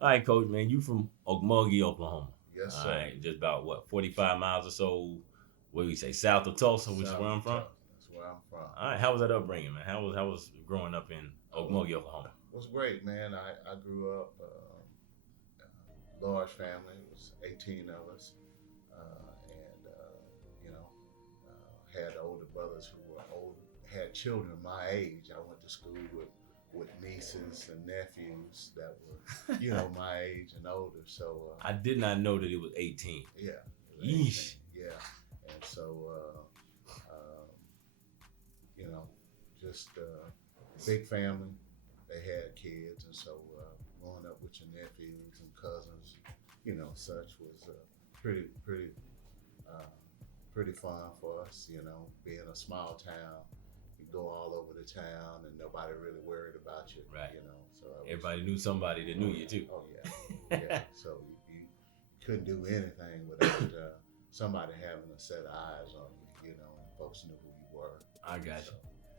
All right, Coach, man, you from Okmulgee, Oklahoma. Yes, All sir. right, just about what 45 miles or so. What do you say, south of Tulsa, which is South where I'm of from. Tulsa. That's where I'm from. All right, how was that upbringing, man? How was growing up in Oh, Okmulgee, Oklahoma? it was great, man. I grew up large family. It was 18 of us, and had older brothers who were older, had children my age. I went to school with nieces and nephews that were, my age and older. So I did not know that it was 18. yeah, it was Yeesh. 18. Yeah, and so um, just big family. They had kids, and so growing up with your nephews and cousins, such was uh, pretty fun for us. Being a small town, you go all over the town, and nobody really worried about you. Right. So Everybody knew somebody that knew you too. oh yeah, yeah. So you couldn't do anything without somebody having a set of eyes on you. And folks knew who you were. I got you. So,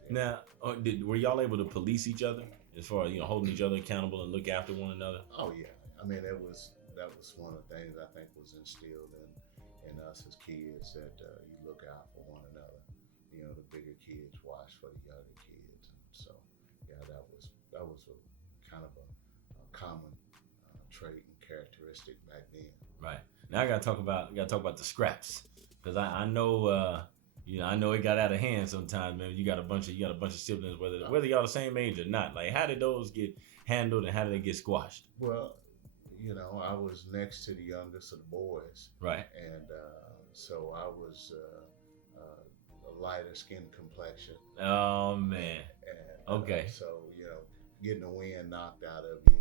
yeah. Now, were y'all able to police each other as far as holding each other accountable and look after one another? Oh yeah. I mean, that was one of the things I think was instilled in us as kids that you look out for one another. The bigger kids watch for the younger kids, and so yeah, that was a kind of a common trait and characteristic back then. Right. Now I gotta talk about the scraps because I know I know it got out of hand sometimes, man. You got a bunch of siblings, whether y'all the same age or not. Like, how did those get handled and how did they get squashed? Well, I was next to the youngest of the boys, Right. and so I was a lighter skin complexion. Oh man. And Okay. so getting the wind knocked out of you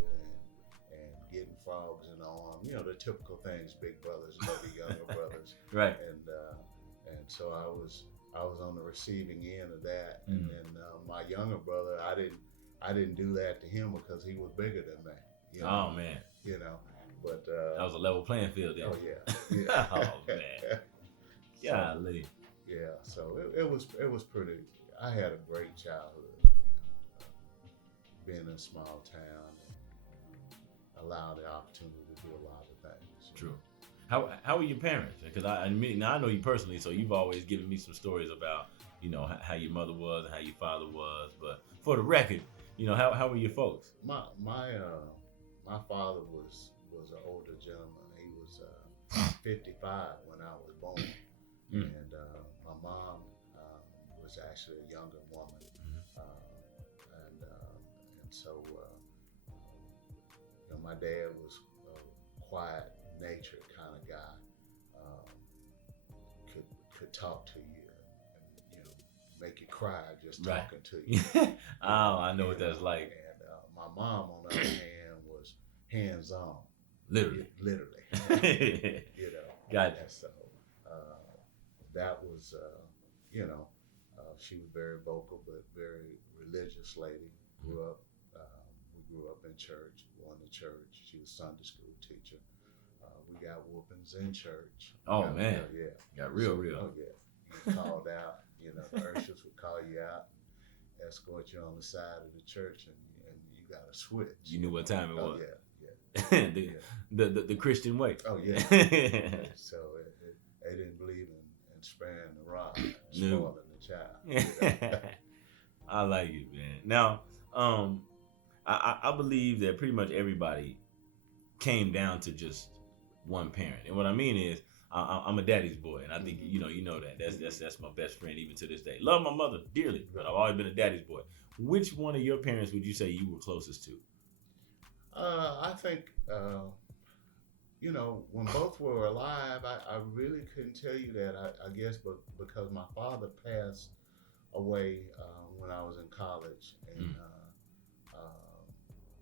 and getting frogs in the arm, the typical things big brothers do to younger brothers. Right. And so I was on the receiving end of that. And then my younger brother, I didn't do that to him because he was bigger than me. Oh man. But That was a level playing field then. oh yeah. Oh man. Golly. Yeah, so it was pretty. I had a great childhood, being in a small town, and allowed the opportunity to do a lot of things. True. How were your parents? Because now I know you personally, so you've always given me some stories about how your mother was and how your father was. But for the record, how were your folks? My father was an older gentleman. He was 55 when I was born, and my mom was actually a younger woman, and so my dad was a quiet natured kind of guy. Could talk to you and make you cry just Right. talking to you. Oh, I know what that's like. And my mom, on the other hand, was hands on. Literally. Literally. Gotcha. And so that was, she was very vocal, but very religious lady. We grew up in church, going to church. She was Sunday school teacher. We got whoopings in church. Oh man. Yeah. Got real. Oh yeah. You called out. The ushers would call you out, escort you on the side of the church, and you got to switch. You knew what time it Oh was. yeah. the Christian way. Oh yeah. So they didn't believe in sparing the rod, and No. spoiling the child. I like it, man. Now, I believe that pretty much everybody came down to just one parent, and what I mean is, I'm a daddy's boy, and I think you know that. That's my best friend even to this day. Love my mother dearly, but I've always been a daddy's boy. Which one of your parents would you say you were closest to? I think when both were alive, I really couldn't tell you that. I guess, but because my father passed away when I was in college,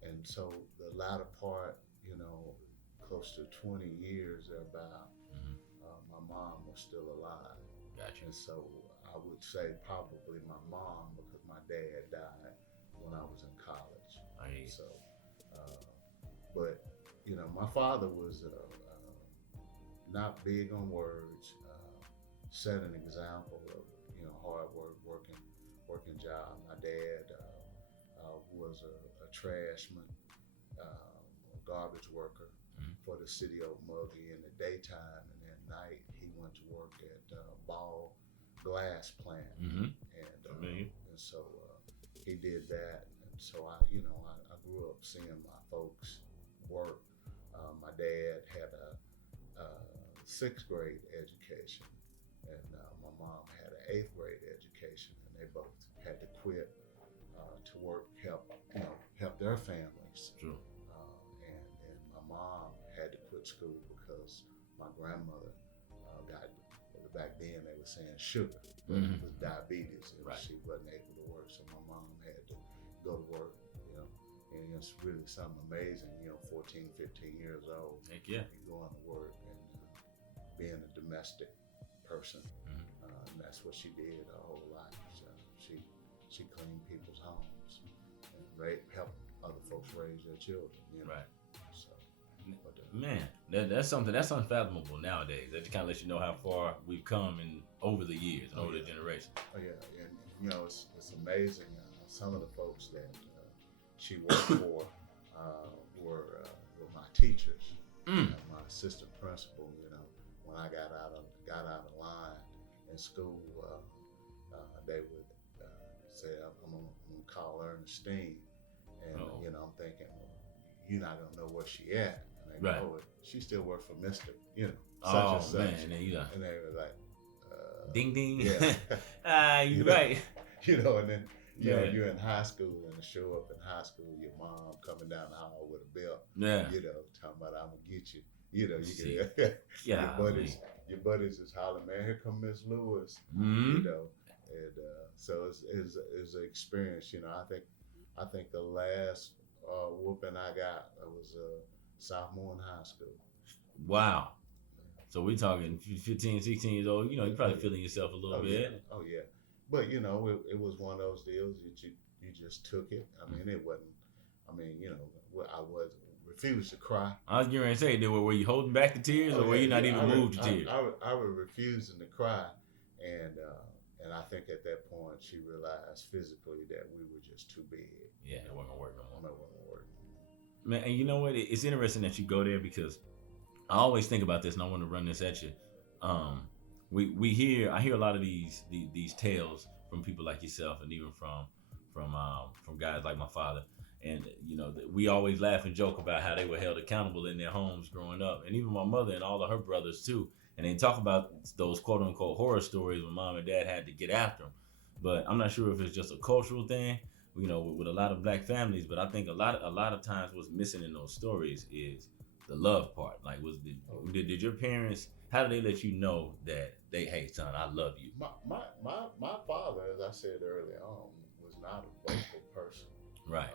and so the latter part, close to 20 years thereabout, my mom was still alive. Gotcha. And so I would say probably my mom, because my dad died when I was in college. So, but my father was not big on words. Set an example of hard work, working job. My dad was a trashman, a garbage garbage worker for the city of Okmulgee in the daytime, and at night he went to work at Ball Glass plant, and so he did that, and so I grew up seeing my folks work. My dad had a 6th grade education, and my mom had an 8th grade education, and they both had to quit to work, help their families. True. And my mom had to quit school because my grandmother back then they were saying sugar, but it was diabetes, and she wasn't able to work, so my mom had to go to work, and it's really something amazing, 14, 15 years old. Heck yeah. And going to work and being a domestic person, and that's what she did her whole life. So she cleaned people's homes and helped other folks raise their children, Right. So, man, that's something that's unfathomable nowadays. That just kind of lets you know how far we've come in over the years and over the generations. Oh yeah, and it's amazing. Some of the folks that she worked for were my teachers, my assistant principal. When I got out of line in school, they would say, "I'm gonna call Ernestine," and I'm thinking, well, you're not gonna know where she at. Right. Oh, she still works for Mr. Such oh and such. Man, and they were like, ding ding. Yeah. You're right. And then you're in high school and show up in high school, your mom coming down the hall with a belt. Yeah. Talking about I'm gonna get you. You can your buddies is hollering, man, here come Miss Lewis. Mm-hmm. And so it's an experience. I think the last whooping I got was sophomore in high school. Wow. So we're talking 15, 16 years old. You're probably feeling yourself a little bit. Yeah. Oh yeah. But it was one of those deals that you just took it. I mean, it wasn't. I was refused to cry. I was getting ready to say, were you holding back the tears, or were you not even moved to tears? I was refusing to cry, and I think at that point she realized physically that we were just too big. Yeah, it wasn't gonna work no more. It wasn't working. Man, and you know what? It's interesting that you go there, because I always think about this, and I want to run this at you. I hear a lot of these tales from people like yourself, and even from guys like my father. And we always laugh and joke about how they were held accountable in their homes growing up, and even my mother and all of her brothers too. And they talk about those quote unquote horror stories when mom and dad had to get after them. But I'm not sure if it's just a cultural thing, with a lot of black families. But I think a lot of times what's missing in those stories is the love part. Like, did your parents? How did they let you know that hey son, I love you? My father, as I said earlier on, was not a vocal person. Right.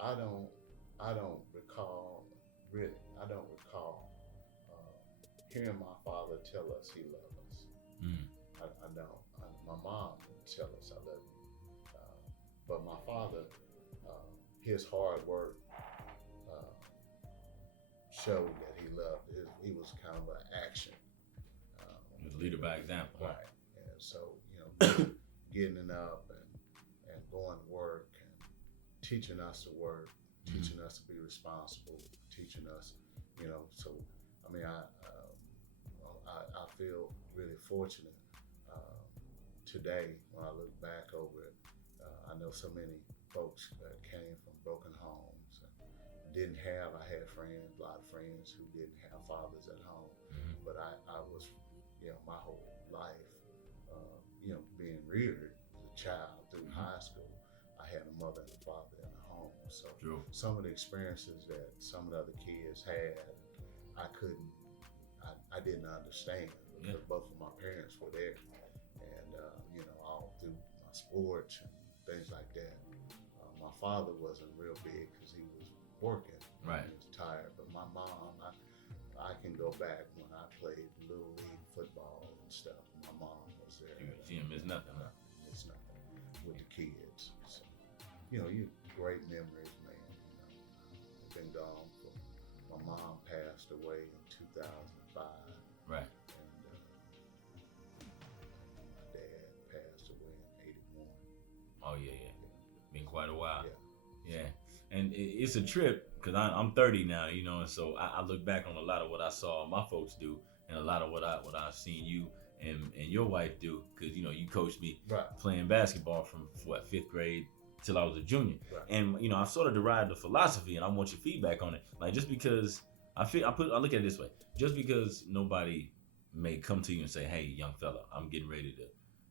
I don't recall hearing my father tell us he loved us. I don't. My mom would tell us I love you, but my father, his hard work showed that he loved. He was kind of an action. He was a leader by example. Right. And so getting up and going to work and teaching us to work, teaching us to be responsible, teaching us, So, I mean, I feel really fortunate today when I look back over it. I know so many folks that came from broken homes and I had friends, a lot of friends who didn't have fathers at home, but I was, my whole life, being reared as a child through high school, I had a mother and a father in the home. So some of the experiences that some of the other kids had, I didn't understand because both of my parents were there, and all through my sports and things like that. My father wasn't real big because he was working. Right. He was tired. But my mom, I can go back when I played Little League football and stuff. My mom was there. She didn't miss nothing. Miss nothing with the kids. So, you great memories, man. I've been gone for. My mom passed away in 2005. Right. And my dad passed away in 81. Oh yeah. Been quite a while. Yeah. And it's a trip because I'm 30 now, you know, and so I look back on a lot of what I saw my folks do, and a lot of what I've seen you and your wife do, because you know you coached me Right. playing basketball from what, 5th grade till I was a junior, Right. and you know I've sort of derived the philosophy, and I want your feedback on it. Like, just because I look at it this way, just because nobody may come to you and say, hey, young fella, I'm getting ready to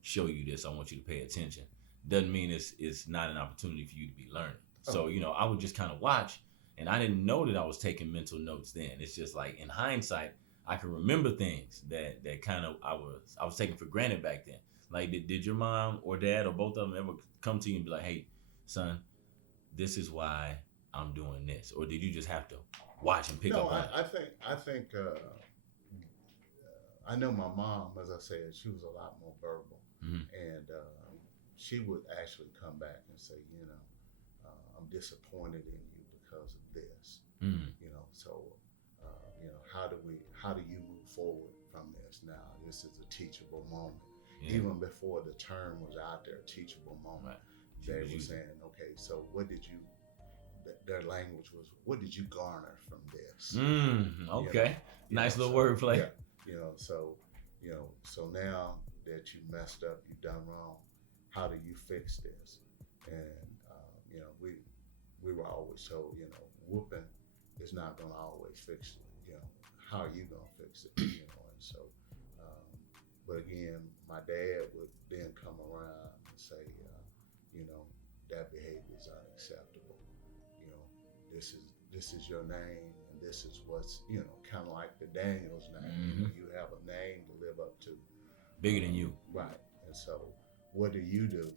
show you this, I want you to pay attention, doesn't mean it's not an opportunity for you to be learning. So, you know, I would just kind of watch, and I didn't know that I was taking mental notes then. It's just like, in hindsight, I can remember things that kind of I was taking for granted back then. Like, did your mom or dad or both of them ever come to you and be like, hey, son, this is why I'm doing this? Or did you just have to watch and pick up on it? I think I know my mom, as I said, she was a lot more verbal, and she would actually come back and say, you know, I'm disappointed in you because of this. You know, so you know, how do you move forward from this? Now, this is a teachable moment. Yeah. Even before the term was out there, teachable moment. Right. They were saying, okay, so what did you? Their language was, what did you garner from this? Okay, nice little wordplay. Yeah, you know, so now that you messed up, you done wrong. How do you fix this? And you know, we were always told, you know, whooping is not going to always fix it. You know, how are you going to fix it? You know, and so, but again, my dad would then come around and say, you know, that behavior is unacceptable. You know, this is your name, and this is what's, you know, kind of like the Daniel's name. You know, you have a name to live up to. Bigger than you. Right. And so, what do you do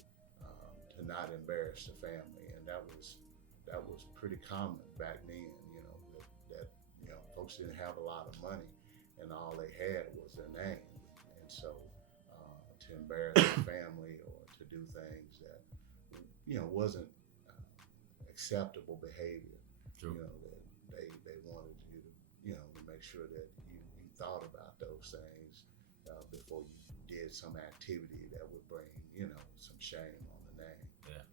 to not embarrass the family? And that was pretty common back then. You know, that you know, folks didn't have a lot of money, and all they had was their name. And so, to embarrass the family or to do things that, you know, wasn't acceptable behavior. True. You know, that they wanted you to, you know, to make sure that you thought about those things before you did some activity that would bring, you know, some shame on the name. Yeah.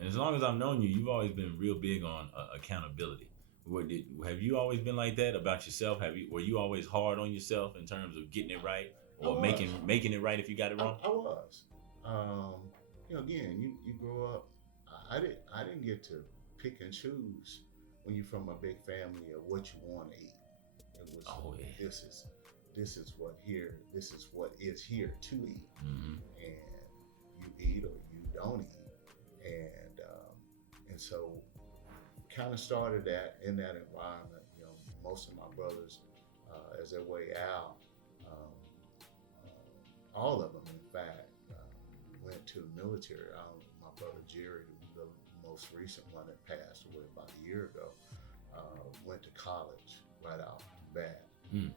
And as long as I've known you, you've always been real big on accountability. Have you always been like that about yourself? Were you always hard on yourself in terms of getting it right, or making it right if you got it wrong? I was. You know, again, you grow up. I didn't get to pick and choose when you're from a big family of what you want to eat. It was this is what is here to eat, and you eat or you don't eat, and so kind of started that in that environment. You know, most of my brothers, as their way out, all of them, in fact, went to the military. My brother Jerry, the most recent one that passed away about a year ago, went to college right off the bat, and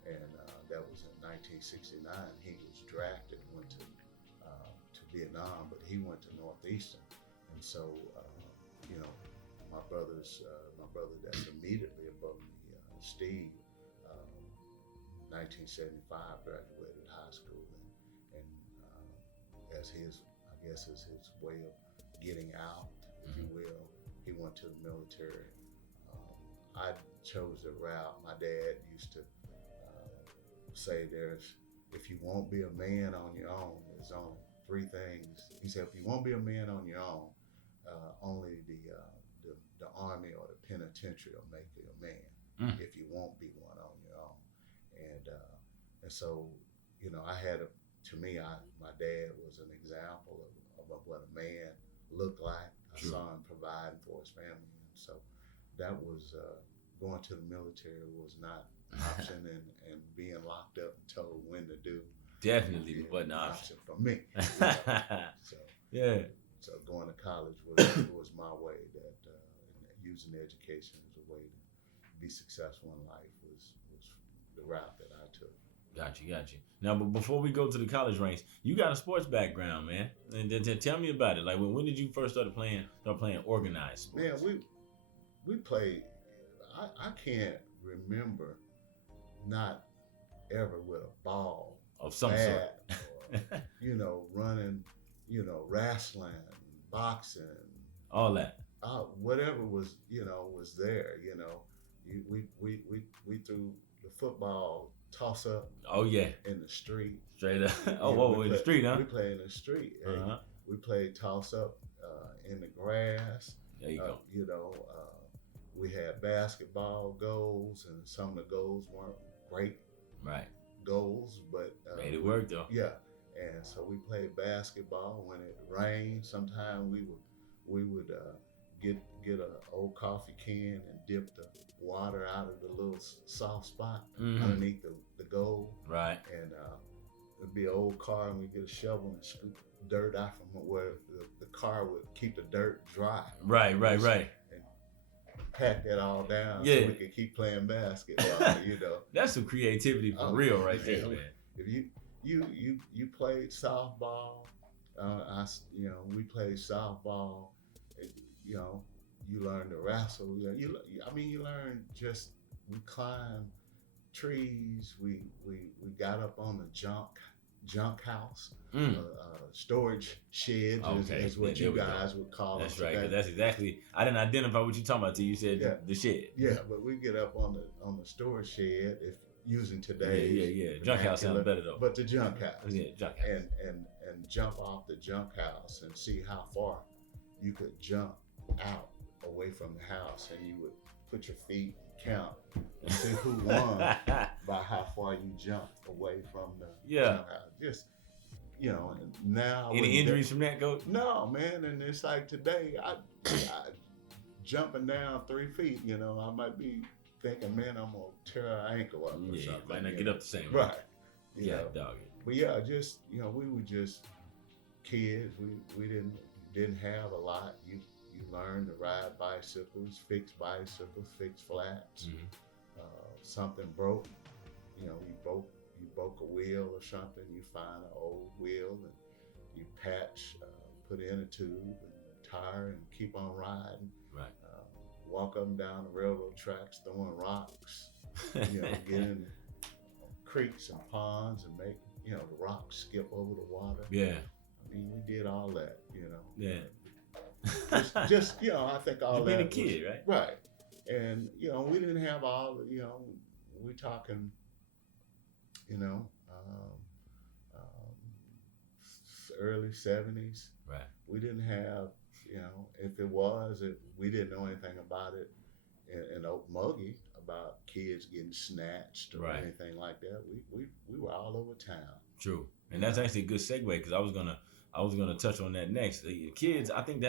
that was in 1969. He was drafted, went to Vietnam, but he went to Northeastern, and so you know, my brother that's immediately above me, Steve, 1975 graduated high school, and as his way of getting out, if you will, he went to the military. I chose the route. My dad used to say, if you won't be a man on your own, there's only three things. He said, if you won't be a man on your own, only the army or the penitentiary will make you a man. If you won't be one on your own, and so, you know, my dad was an example of what a man looked like. I saw him providing for his family, and so that was going to the military was not an option, and being locked up and told when to do definitely wasn't an option for me. So yeah. So going to college was my way. That using education as a way to be successful in life was the route that I took. Got you. Now, but before we go to the college ranks, you got a sports background, man. And then tell me about it. Like, when did you first start playing organized sports? Man, we played. I can't remember not ever with a ball of some sort, or, you know, running, you know, wrestling, boxing, all that. whatever was, was there. We threw the football toss up. Oh yeah. In the street. Straight up. Oh, whoa, in the street, huh? We play in the street. Uh-huh. We played toss up in the grass. There you go. We had basketball goals, and some of the goals weren't great. Right. Goals, but made it work though. Yeah, and so we played basketball. When it rained, sometimes we would get an old coffee can and dip the water out of the little soft spot underneath the goal. Right. And it'd be an old car, and we get a shovel and scoop dirt out from where the car would keep the dirt dry. Right. And pack that all down so we could keep playing basketball. That's some creativity for real, right there, man. If you played softball, we played softball. You learn to wrestle. You learn just, we climbed trees. We got up on the junk house, storage shed is what you guys would call it. That's right, because that's exactly, I didn't identify what you're talking about till you said the shed. Yeah, but we get up on the storage shed, if using today's. Yeah. Junk house sounds better though. But the junk house. Yeah, junk house. And jump off the junk house and see how far you could jump out away from the house, and you would put your feet and count and see who won by how far you jumped away from the jump house. Just, now. Any injuries from that, Coach? No, man. And it's like today, I jumping down 3 feet, I might be thinking, man, I'm going to tear an ankle up or something. Might not get up the same way. Right. Dog it. But yeah, just, we were just kids. We didn't have a lot. You learned to ride bicycles, fix flats. Something broke, you broke a wheel or something. You find an old wheel and you patch, put in a tube and a tire and keep on riding. Right. Walk up and down the railroad tracks throwing rocks. Get in creeks and ponds and make the rocks skip over the water. Yeah. I mean, we did all that. Yeah. Just I think all you that. Being a kid, right? Right. And we didn't have all. We talking. Early 70s. Right. We didn't have. If it was, we didn't know anything about it in Okmulgee about kids getting snatched or anything like that. We were all over town. True, and that's actually a good segue, because I was gonna touch on that next. The kids, I think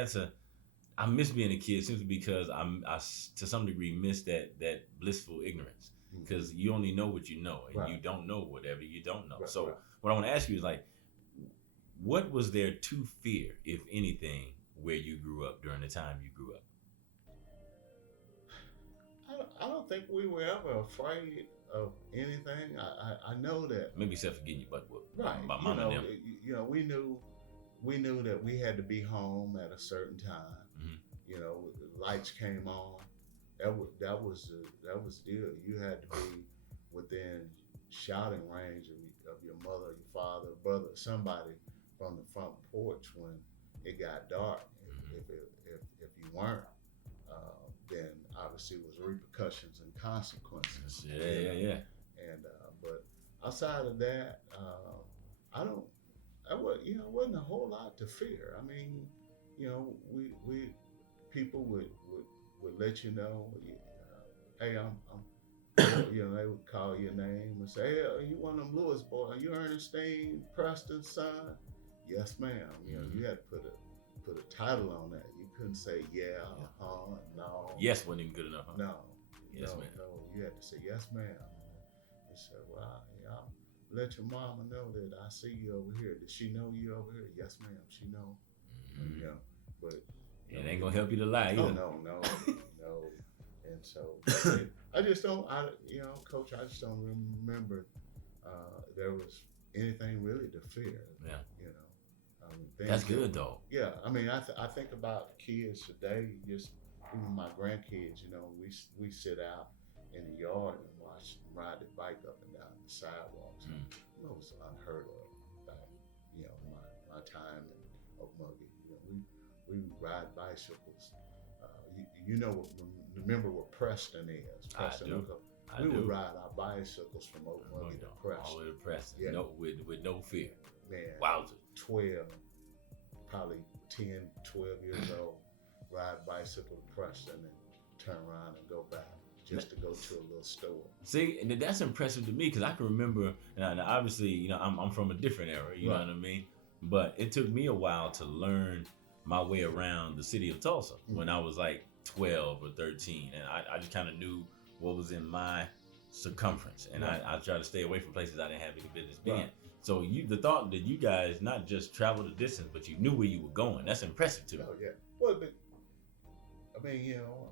I miss being a kid simply because I to some degree miss that blissful ignorance, because you only know what you know, and you don't know whatever you don't know. So what I want to ask you is, like, what was there to fear, if anything, where you grew up during the time you grew up? I don't think we were ever afraid of anything. I know that, maybe except for getting your butt whooped by mom and them. We knew that we had to be home at a certain time. The lights came on. That was the deal. You had to be within shouting range of your mother, your father, brother, somebody from the front porch when it got dark. If you weren't, then obviously it was repercussions and consequences. Yeah. And but outside of that, it wasn't a whole lot to fear. I mean, we people would let you know, hey, I'm they would call your name and say, hey, are you one of them Lewis boys? Are you Ernestine Preston's son? Yes, ma'am. You had to put a title on that. You couldn't say no. Yes wasn't even good enough, huh? No. Yes, ma'am. No, you had to say yes, ma'am. They said, well, I'll let your mama know that I see you over here. Does she know you over here? Yes, ma'am. She know. But it ain't gonna help you to lie either. No. And so I just don't. Coach, I just don't remember there was anything really to fear. Yeah. That's good though. Yeah, I mean, I think about kids today. Just even my grandkids. We sit out in the yard and ride the bike up and down the sidewalks. It was unheard of back, my time in Okmulgee. We ride bicycles you know, remember what Preston is? Preston, I do. We would ride our bicycles from Okmulgee to Preston. All the way to Preston. Yeah. No, with no fear. Man. Wowzer. 12, probably 10, 12 years old, ride bicycle to Preston and turn around and go back just to go to a little store. See, and that's impressive to me because I can remember, and obviously, you know, I'm from a different era, you know what I mean? But it took me a while to learn my way around the city of Tulsa when I was like 12 or 13. And I just kind of knew what was in my circumference. And I tried to stay away from places I didn't have any business being. Right. So the thought that you guys not just traveled a distance, but you knew where you were going, that's impressive to me. Oh, yeah. Well, but, I mean, you know,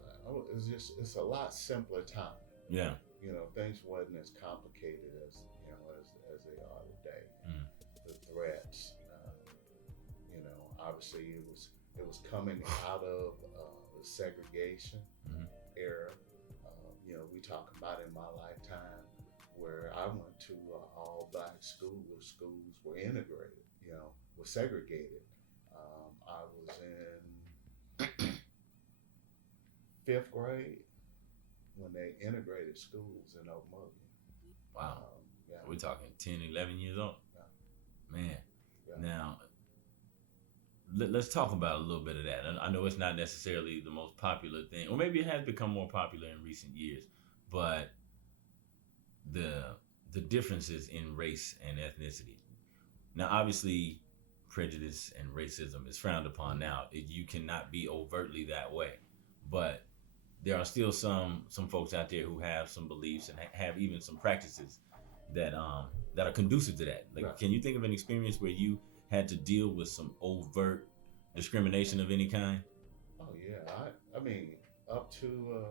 it's a lot simpler time. Yeah. You know, things wasn't as complicated as, you know, as they are today. The threats, you know, obviously it was coming out of the segregation era. You know, we talk about in my lifetime where I went to all black school where schools were integrated, you know, were segregated. I was in 5th grade when they integrated schools in Okmulgee. Wow. Yeah. We're talking 10, 11 years old. Yeah. Man. Yeah. Now, let's talk about a little bit of that. I know it's not necessarily the most popular thing, or maybe it has become more popular in recent years, but the differences in race and ethnicity. Now, obviously, prejudice and racism is frowned upon now. You cannot be overtly that way, but there are still some folks out there who have some beliefs and have even some practices that are conducive to that. Like, Can you think of an experience where you had to deal with some overt discrimination of any kind? Oh yeah, I mean, up to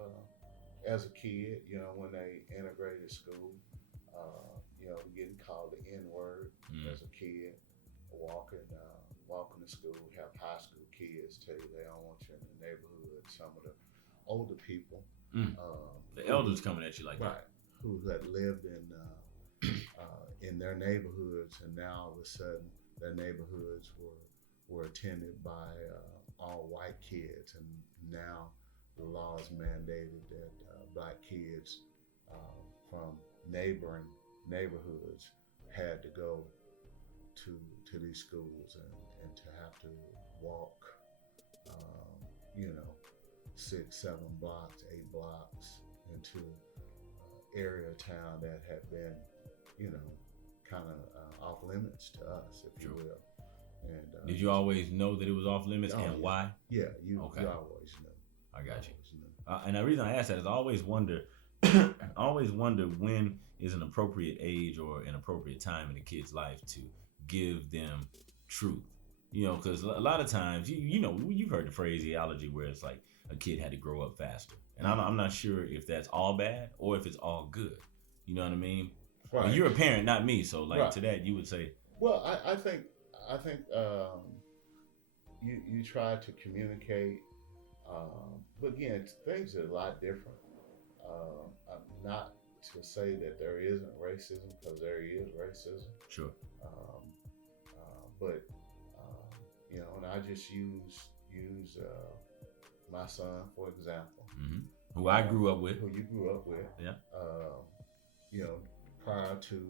as a kid, you know, when they integrated school, you know, getting called the N-word as a kid, walking to school, have high school kids tell you they don't want you in the neighborhood. Some of the older people, the elders coming at you like that, who had lived in their neighborhoods, and now all of a sudden their neighborhoods were attended by all white kids, and now the law is mandated that black kids from neighboring neighborhoods had to go to these schools and to have to walk, you know, 6, 7 blocks, 8 blocks into area of town that had been, you know, kind of off limits to us, if you will. And did you always know that it was off limits, and why? Yeah, you always knew. I got you. And the reason I ask that is I always wonder when is an appropriate age or an appropriate time in a kid's life to give them truth. You know, because a lot of times, you know, you've heard the phraseology where it's like a kid had to grow up faster. And I'm not sure if that's all bad or if it's all good. You know what I mean? Right. And you're a parent, not me. So like to that, you would say. Well, I think you try to communicate, but again, things are a lot different. Not to say that there isn't racism, because there is racism. Sure. But you know, and I just use my son for example, who I grew up with. Who you grew up with. Yeah. You know, prior to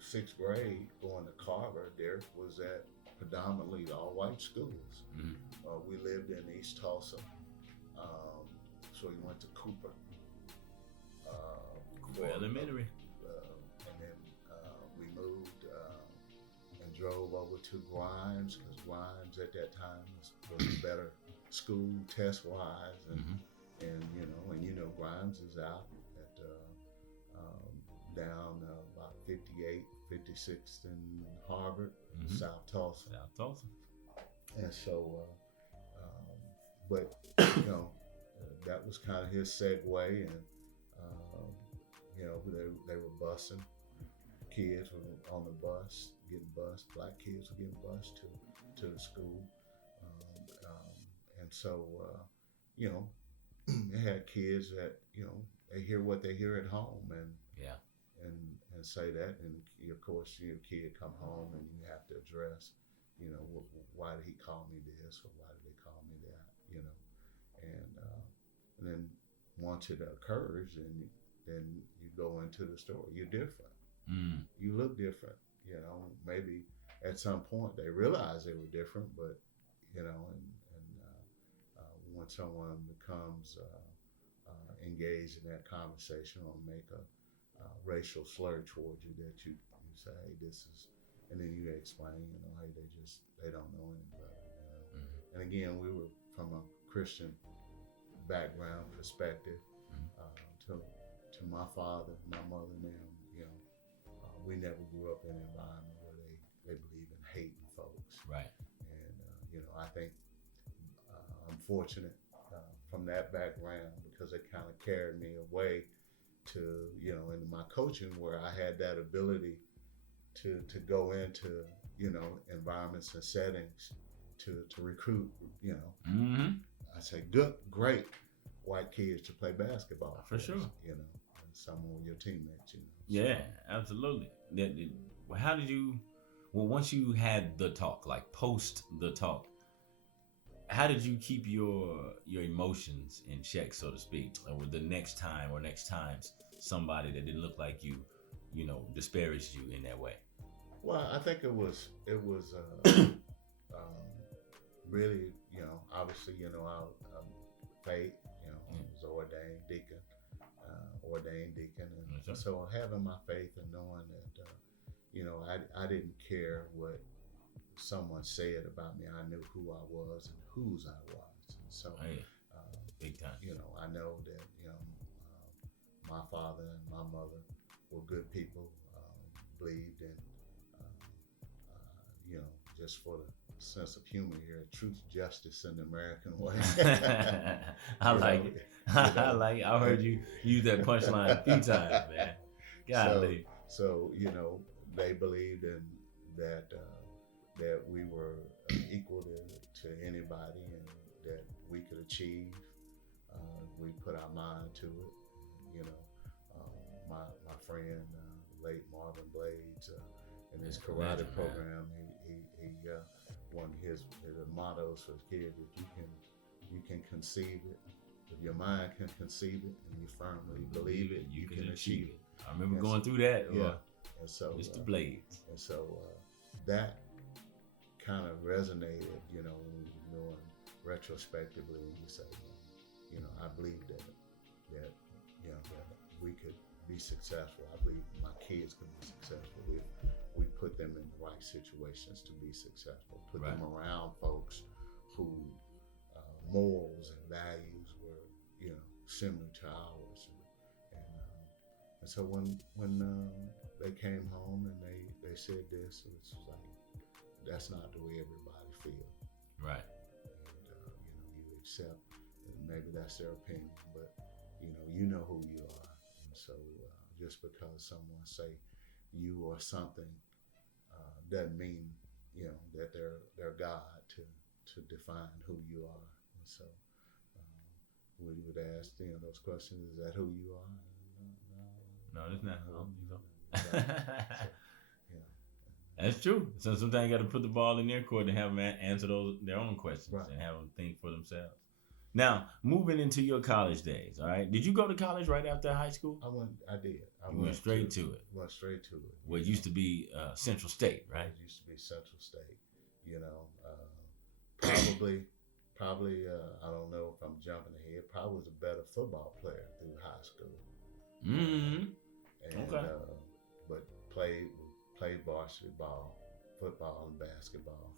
6th grade, going to Carver, Derrek was at predominantly all white schools. We lived in East Tulsa, so he went to Cooper. Elementary. And then we moved and drove over to Grimes, because Grimes at that time was a better school test wise, and you know Grimes is out at down about 58, 56th and Harvard, South Tulsa. And so, but you know, that was kind of his segue, and you know, they were busing. Kids were on the bus, getting bused. Black kids were getting bused to the school, and so you know, they had kids that, you know, they hear what they hear at home, and say that, and of course your kid come home and you have to address, you know, why did he call me this, or why did they call me that, you know, and And then once it occurs, and then you go into the store, you're different. You look different. You know, maybe at some point they realize they were different, but you know, and when someone becomes engaged in that conversation or make a racial slur towards you, that you say, hey, this is, and then you explain, you know, hey, they don't know any better, you know. And again, we were from a Christian background perspective. To my father, my mother, and them, you know, we never grew up in an environment where they believe in hating folks. Right. And you know, I think I'm fortunate from that background, because it kind of carried me away to, you know, into my coaching, where I had that ability to go into, you know, environments and settings to recruit, you know. I say great white kids to play basketball for sure, you know, and some of your teammates, you know. Yeah, absolutely. How did you, well, once you had the talk, like post the talk, how did you keep your emotions in check, so to speak, or the next time or next times somebody that didn't look like you, you know, disparaged you in that way? Well, I think it was really, you know, obviously, you know, our faith, you know, I was ordained deacon, and so having my faith and knowing that, you know, I didn't care what someone said about me. I knew who I was and whose I was, and so big time. You know, I know that, you know, my father and my mother were good people, believed in, you know, just for the sense of humor here, truth, justice, and the American way. I like it. I like it. I heard you use that punchline a few times, man. Golly. So you know, they believed in that that we were equal to anybody, and that we could achieve. We put our mind to it. You know, my friend, late Marvin Blades, in his karate program, he one of his mottos for his kids: if you can conceive it, if your mind can conceive it and you firmly believe it, you can achieve it. I remember going through that. Yeah, and so Mr. Blades. And so that kind of resonated, you know, when you're doing retrospectively, and you say, you know, I believe that you know, that we could be successful. I believe my kids can be successful. We put them in the right situations to be successful. Put them around folks who morals and values were, you know, similar to ours. And so when they came home and they said this, it was like, that's not the way everybody feels. Right. And you know, you accept, and maybe that's their opinion, but you know who you are. And so just because someone say you or something doesn't mean, you know, that they're God to define who you are. And so we would ask, you know, those questions: is that who you are? No, it's not. So, yeah. That's true. So sometimes you got to put the ball in their court and have them answer their own questions and have them think for themselves. Now, moving into your college days, all right? Did you go to college right after high school? I did. You went straight to it. Went straight to it. What used to be Central State, right? It used to be Central State. You know, probably. I don't know if I'm jumping ahead. Probably was a better football player through high school. Mm-hmm. And, but played varsity ball, football and basketball.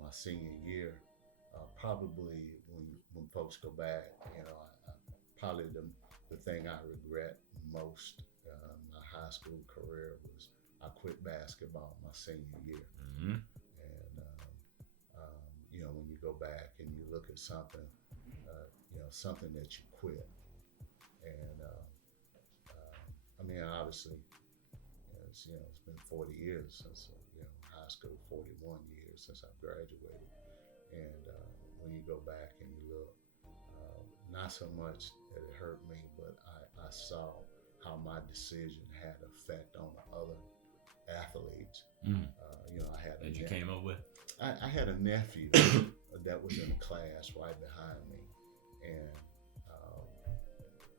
My senior year. Probably when folks go back, you know, I probably the thing I regret most my high school career was I quit basketball my senior year. Mm-hmm. And you know, when you go back and you look at something, you know, something that you quit, and I mean, obviously, it's been 40 years since high school, 41 years since I graduated. And when you go back and you look, not so much that it hurt me, but I saw how my decision had effect on the other athletes. You know, I had that you came up with. I had a nephew that was in a class right behind me, and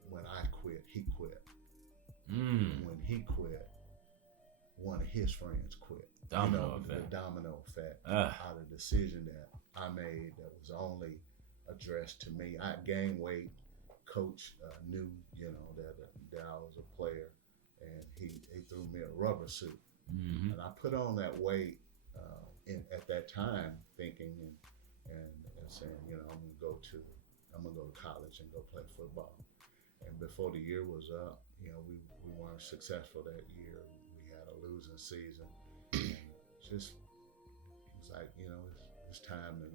when I quit, he quit. When he quit, one of his friends quit. Domino effect. The domino effect out of the decision that I made that was only addressed to me. I gained weight. Coach knew, that I was a player, and he threw me a rubber suit, and I put on that weight at that time, thinking and saying, I'm gonna go to college and go play football. And before the year was up, we weren't successful that year. We had a losing season. And it was like, it's time to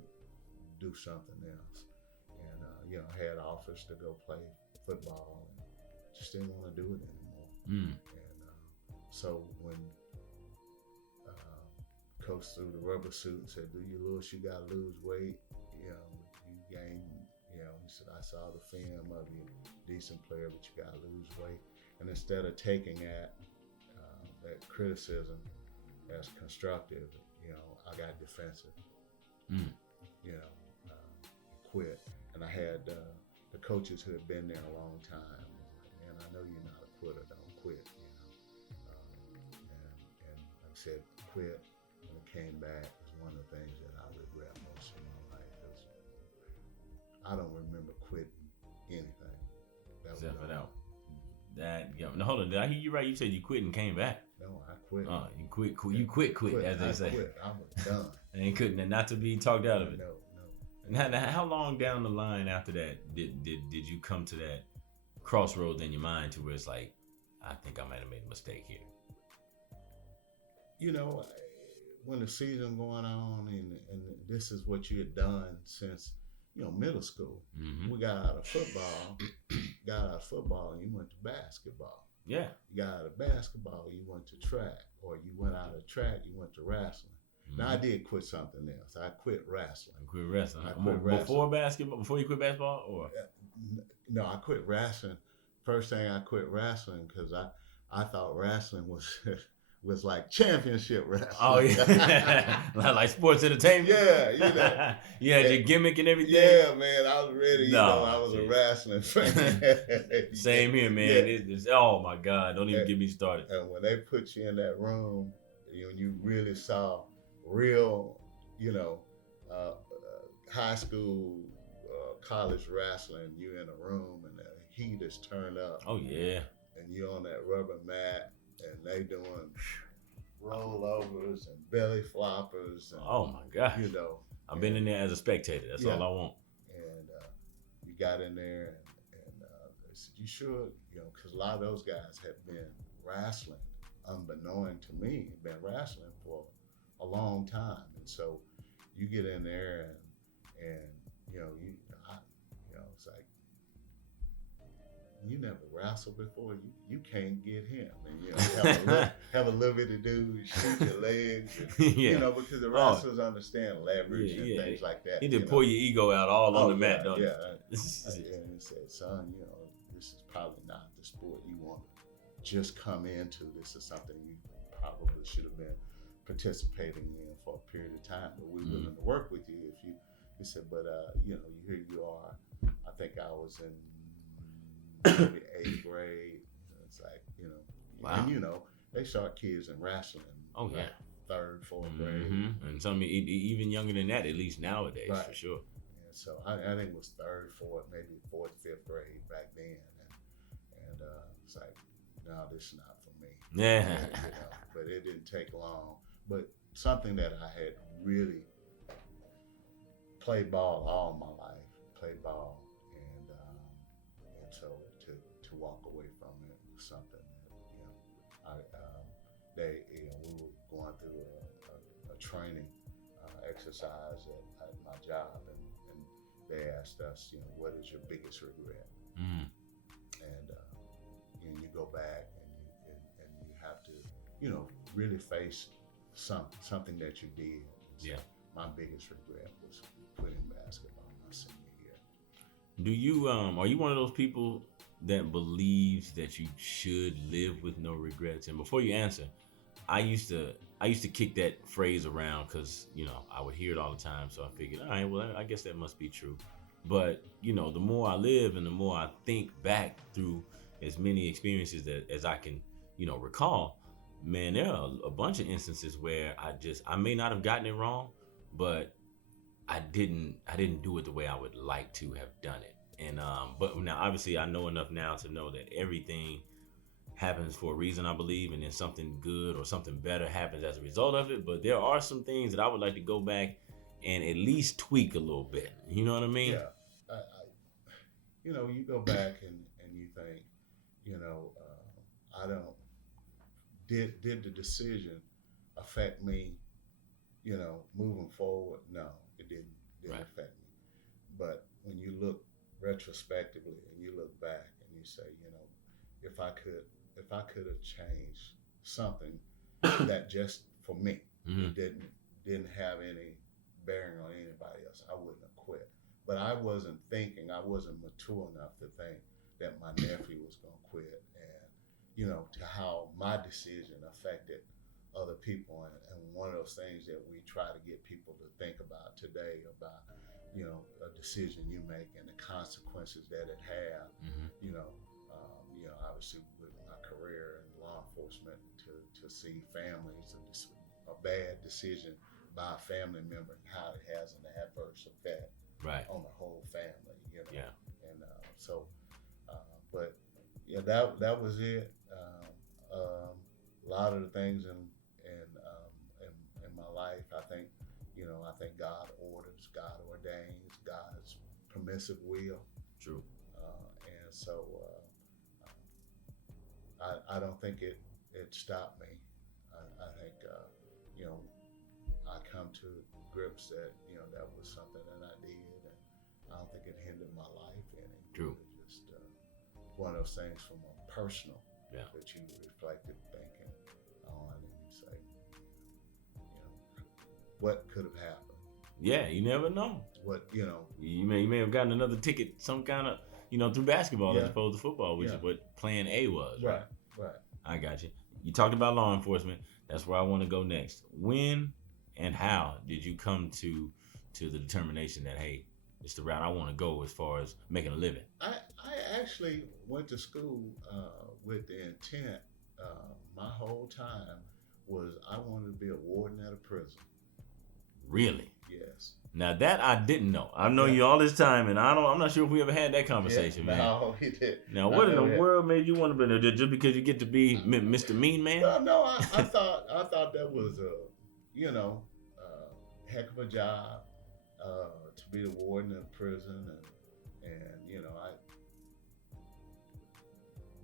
do something else. And, I had offers to go play football and just didn't want to do it anymore. And so when Coach threw the rubber suit and said, Lewis, you got to lose weight. You gain, he said, I saw the film of you, decent player, but you got to lose weight. And instead of taking that criticism as constructive, I got defensive, quit. And I had the coaches who had been there a long time was like, man, I know you're not a quitter, don't quit, and like I said, quit, and it came back is one of the things that I regret most in my life, because I don't remember quitting anything. Except for that. No, hold on. Did I hear you right? You said you quit and came back. No, I quit. You quit. You quit, as they say. I was done. And couldn't, not to be talked out of it. No. Now, how long down the line after that did you come to that crossroads in your mind to where it's like, I think I might have made a mistake here? When the season going on, and this is what you had done since middle school. We got out of football, and you went to basketball. Yeah. You got out of basketball, you went to track, or you went out of track, you went to wrestling. Now I did quit something else. I quit wrestling. Before basketball? Before you quit basketball, or? No, I quit wrestling. First thing I quit wrestling because I thought wrestling was like championship wrestling. Oh yeah, like sports entertainment. Yeah, you had your gimmick and everything. Yeah, man, I was ready. I was a wrestling fan. Same here, man. It's, oh my God, don't even get me started. And when they put you in that room, you really saw real, high school, college wrestling. You in a room and the heat is turned up. Oh yeah. And you on that rubber mat, and they doing rollovers and belly floppers. And, oh my God. I've been in there as a spectator. That's all I want. And we got in there, and they said, "You sure?" Because a lot of those guys have been wrestling, unbeknown to me, been wrestling for a long time. And so you get in there, and it's like, you never wrestled before. You can't get him, and have a little bit to do, shoot your legs, and, because the wrestlers understand leverage and things like that. You just pour your ego out all on the mat, don't you? And he said, son, this is probably not the sport you want to just come into. This is something you probably should have been participating in for a period of time, but we're willing to work with you if you. He said, but here you are. I think I was in maybe 8th grade. It's like, wow. And they start kids in wrestling. Oh yeah. 3rd, 4th grade. And some even younger than that, at least nowadays, right. For sure. Yeah, so I think it was 3rd, 4th, maybe 4th, 5th grade back then, and it's like, no, this is not for me. Yeah. But it didn't take long. But something that I had really played ball all my life, and so to walk away from it was something that we were going through a training exercise at my job, and they asked us, what is your biggest regret? And you go back and you have to really face something that you did. Yeah. My biggest regret was quitting basketball my senior year. Do you are you one of those people that believes that you should live with no regrets? And before you answer, I used to kick that phrase around because I would hear it all the time. So I figured, all right, well, I guess that must be true. But the more I live and the more I think back through as many experiences as I can, recall, man, there are a bunch of instances where I may not have gotten it wrong, but I didn't do it the way I would like to have done it. And but now obviously I know enough now to know that everything happens for a reason, I believe, and then something good or something better happens as a result of it. But there are some things that I would like to go back and at least tweak a little bit. You know what I mean? Yeah. You go back and you think, I don't did the decision affect me, moving forward? No, it didn't Right. affect me. But when you look retrospectively and you look back and you say, if I could have changed something that just for me, Mm-hmm. it didn't have any bearing on anybody else, I wouldn't have quit. But I wasn't mature enough to think that my nephew was going to quit, and to how my decision affected other people. And one of those things that we try to get people to think about today about a decision you make and the consequences that it had. Mm-hmm. Obviously with my career in law enforcement, to see families, a bad decision by a family member and how it has an adverse effect Right. on the whole family. Yeah. And but yeah, that was it. A lot of the things in my life, I think God orders, God ordains, God's permissive will. True. And so I don't think it stopped me. I think I come to grips that that was something that I did, and I don't think it hindered my life any. True. It just one of those things from a personal Yeah. that you reflected thinking on, and you say, what could have happened? Yeah, you never know. What You may have gotten another ticket, some kind of through basketball as Yeah. opposed to football, which Yeah. is what Plan A was. Right. I got you. You talked about law enforcement. That's where I want to go next. When and how did you come to the determination that, hey, it's the route I want to go as far as making a living? I actually went to school with the intent. My whole time was I wanted to be a warden at a prison. Really? Yes. Now that I didn't know. I've known Yeah. you all this time, and I'm not sure if we ever had that conversation, man. No, he did. Now, what in the world made you want to be there? Just because you get to be Mr. Mean Man? Well, no, I thought that was a heck of a job to be the warden of prison, and I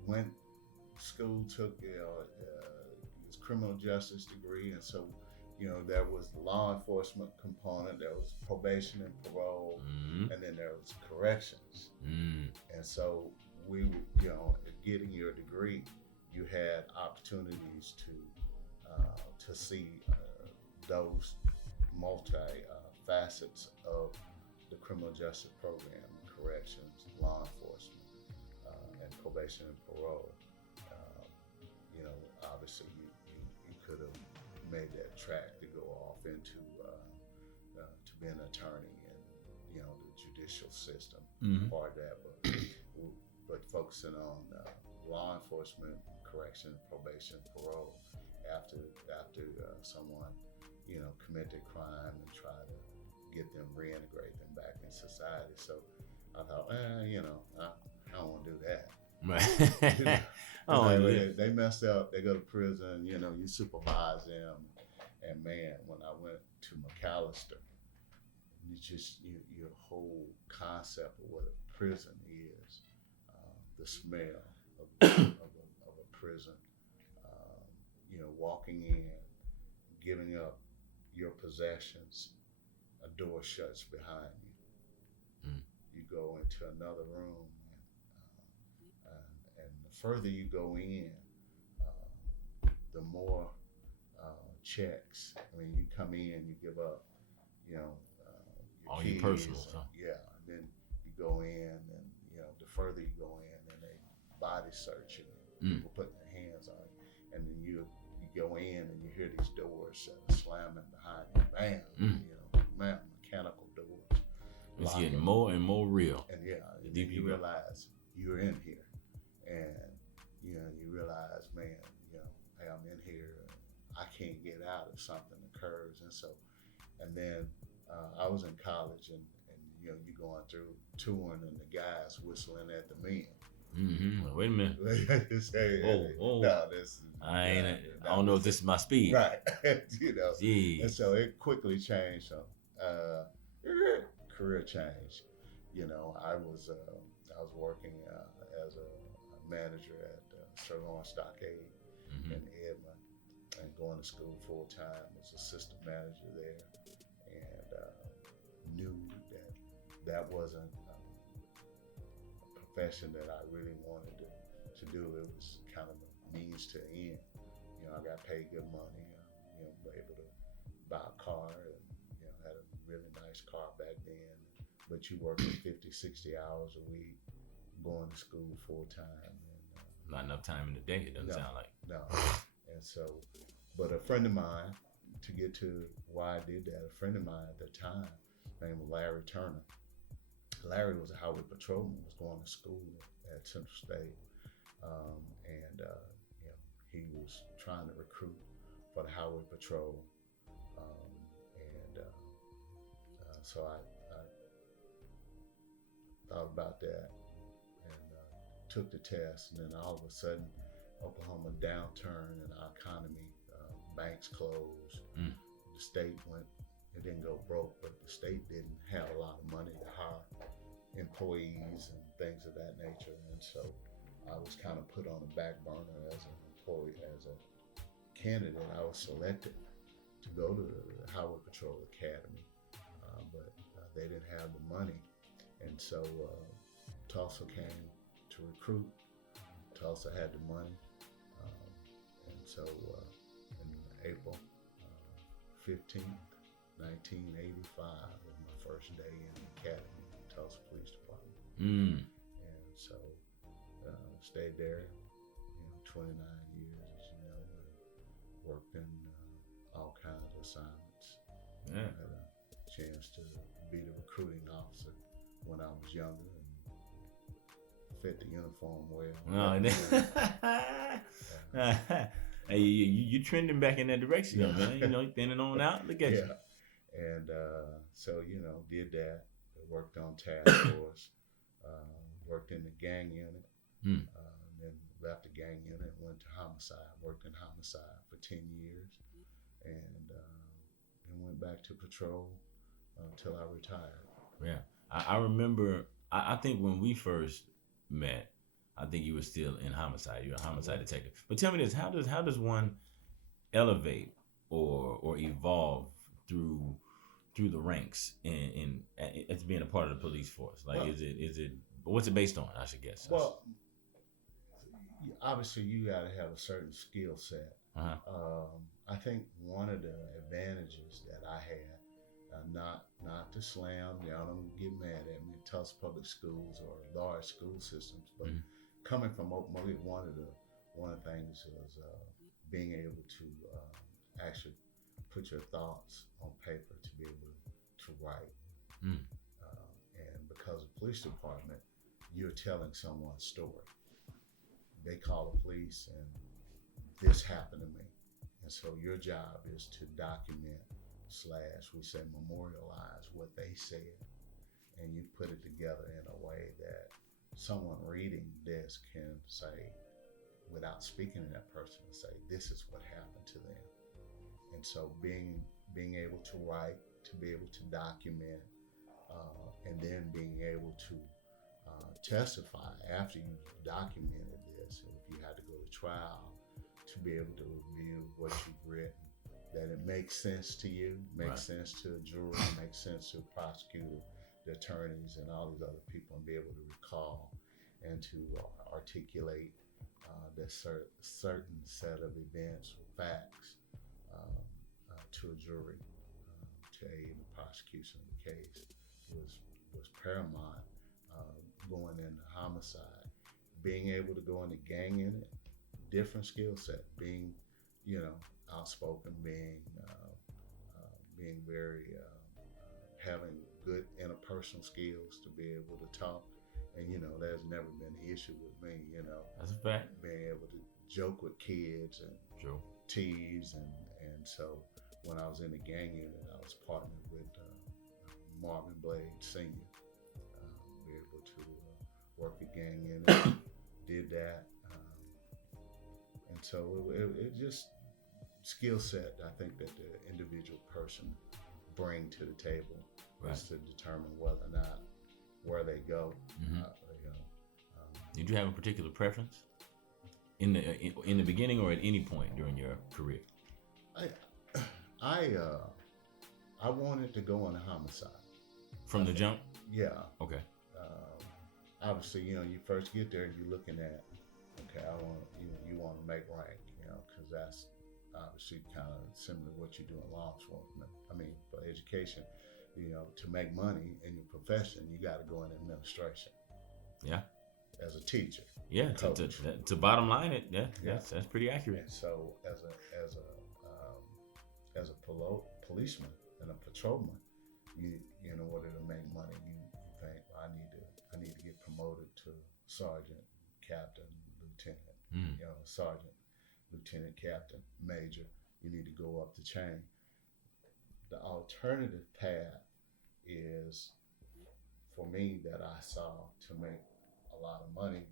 went to school, took his criminal justice degree, and so there was the law enforcement component, there was probation and parole, Mm-hmm. and then there was corrections. Mm. And so we, getting your degree, you had opportunities to see those multi facets of the criminal justice program, corrections, law enforcement, and probation and parole. Obviously you could have made that track to go off into to be an attorney in the judicial system. Mm-hmm. Part of that, but focusing on law enforcement, correction, probation, parole after someone commit a crime and try to get them, reintegrate them back in society. So I thought, I don't want to do that. Right. Oh, yeah. They messed up. They go to prison. You supervise them. And man, when I went to McAllister, your whole concept of what a prison is, the smell of a prison, walking in, giving up your possessions, a door shuts behind you. Mm. You go into another room, and the further you go in, the more checks. I mean, you come in, you give up, your all keys, your personals, huh? Yeah, and then you go in, and the further you go in, and they body search you, people putting their hands on you, and then you go in and you hear these doors slamming behind you, bam, mechanical doors, It's getting more and more real. And and then you realize you're in here, and you realize, man, hey, I'm in here, and I can't get out if something occurs. And then I was in college, and you're going through touring, and the guys whistling at the men. Mm-hmm. Wait a minute. Say, whoa. No, this. I don't know if this is my speed. Right. And so it quickly changed. So career change. I was working as a manager at Sirloin Stockade in Edmond, and going to school full time as assistant manager there, and knew that wasn't a profession that I really wanted to do. It was kind of a means to end. I got paid good money. Were able to buy a car, and had a really nice car back then. But you working 50, 60 hours a week, going to school full time, and not enough time in the day. It doesn't sound like. No. And so, but a friend of mine, to get to why I did that, a friend of mine at the time, named Larry Turner. Larry was a highway patrolman, was going to school at Central State, and he was trying to recruit for the highway patrol, so I thought about that and took the test, and then all of a sudden, Oklahoma downturn in our economy, banks closed, the state it didn't go broke, but the state didn't have a lot of money to hire employees and things of that nature, and so I was kind of put on the back burner as an employee, as a candidate. I was selected to go to the Highway Patrol Academy, but they didn't have the money, and so Tulsa came to recruit. Tulsa had the money, and so in April 15th, 1985 was my first day in the academy, Tulsa Police Department. And so stayed there 29 years, and worked in all kinds of assignments. Yeah. Had a chance to be the recruiting officer when I was younger and fit the uniform well. Hey, you trending back in that direction, man. Thinning on out. Look at you. And so did that. Worked on task force. Worked in the gang unit. Then left the gang unit. Went to homicide. Worked in homicide for 10 years, and then went back to patrol until I retired. Yeah, I remember. I think when we first met, I think you were still in homicide. You're a homicide detective. But tell me this: how does one elevate or evolve through the ranks in as being a part of the police force? Like, is it what's it based on? I should guess. Well, obviously you got to have a certain skill set. I think one of the advantages that I had, not to slam, y'all don't get mad at me, Tulsa public schools or large school systems, but coming from Okmulgee, one of the things was being able to actually put your thoughts on paper, to be able to write. And because of police department, you're telling someone's story. They call the police and this happened to me. And so your job is to document / we say memorialize what they said. And you put it together in a way that someone reading this can say, without speaking to that person, say, this is what happened to them. And so being able to write, to be able to document, and then being able to testify after you documented this, and if you had to go to trial, to be able to review what you've written, that it makes sense to you, makes sense to a jury, makes sense to a prosecutor, the attorneys, and all these other people, and be able to recall and to articulate the certain set of events or facts to a jury to aid in the prosecution of the case was paramount. Going into homicide, being able to go into gang unit, different skill set, being outspoken, being very having good interpersonal skills to be able to talk. And, there's never been an issue with me, That's a fact. being able to joke with kids and True. tease. And so when I was in the gang unit, I was partnered with Marvin Blade Sr. We were able to work a gang unit, did that. And so it just skill set, I think, that the individual person bring to the table is to determine whether or not where they go. Did you have a particular preference in the beginning or at any point during your career? I wanted to go into homicide from the jump. Yeah. Okay. Obviously, you first get there, you're looking at, okay, you want to make rank, because that's obviously kind of similar to what you do in law enforcement. I mean, for education, to make money in your profession, you got to go in administration. Yeah. As a teacher. Yeah. To bottom line it. Yeah. That's pretty accurate. And so as a policeman and a patrolman, in order to make money, you think, well, I need to get promoted to sergeant, captain, lieutenant, sergeant, lieutenant, captain, major. You need to go up the chain. The alternative path is, for me, that I saw to make a lot of money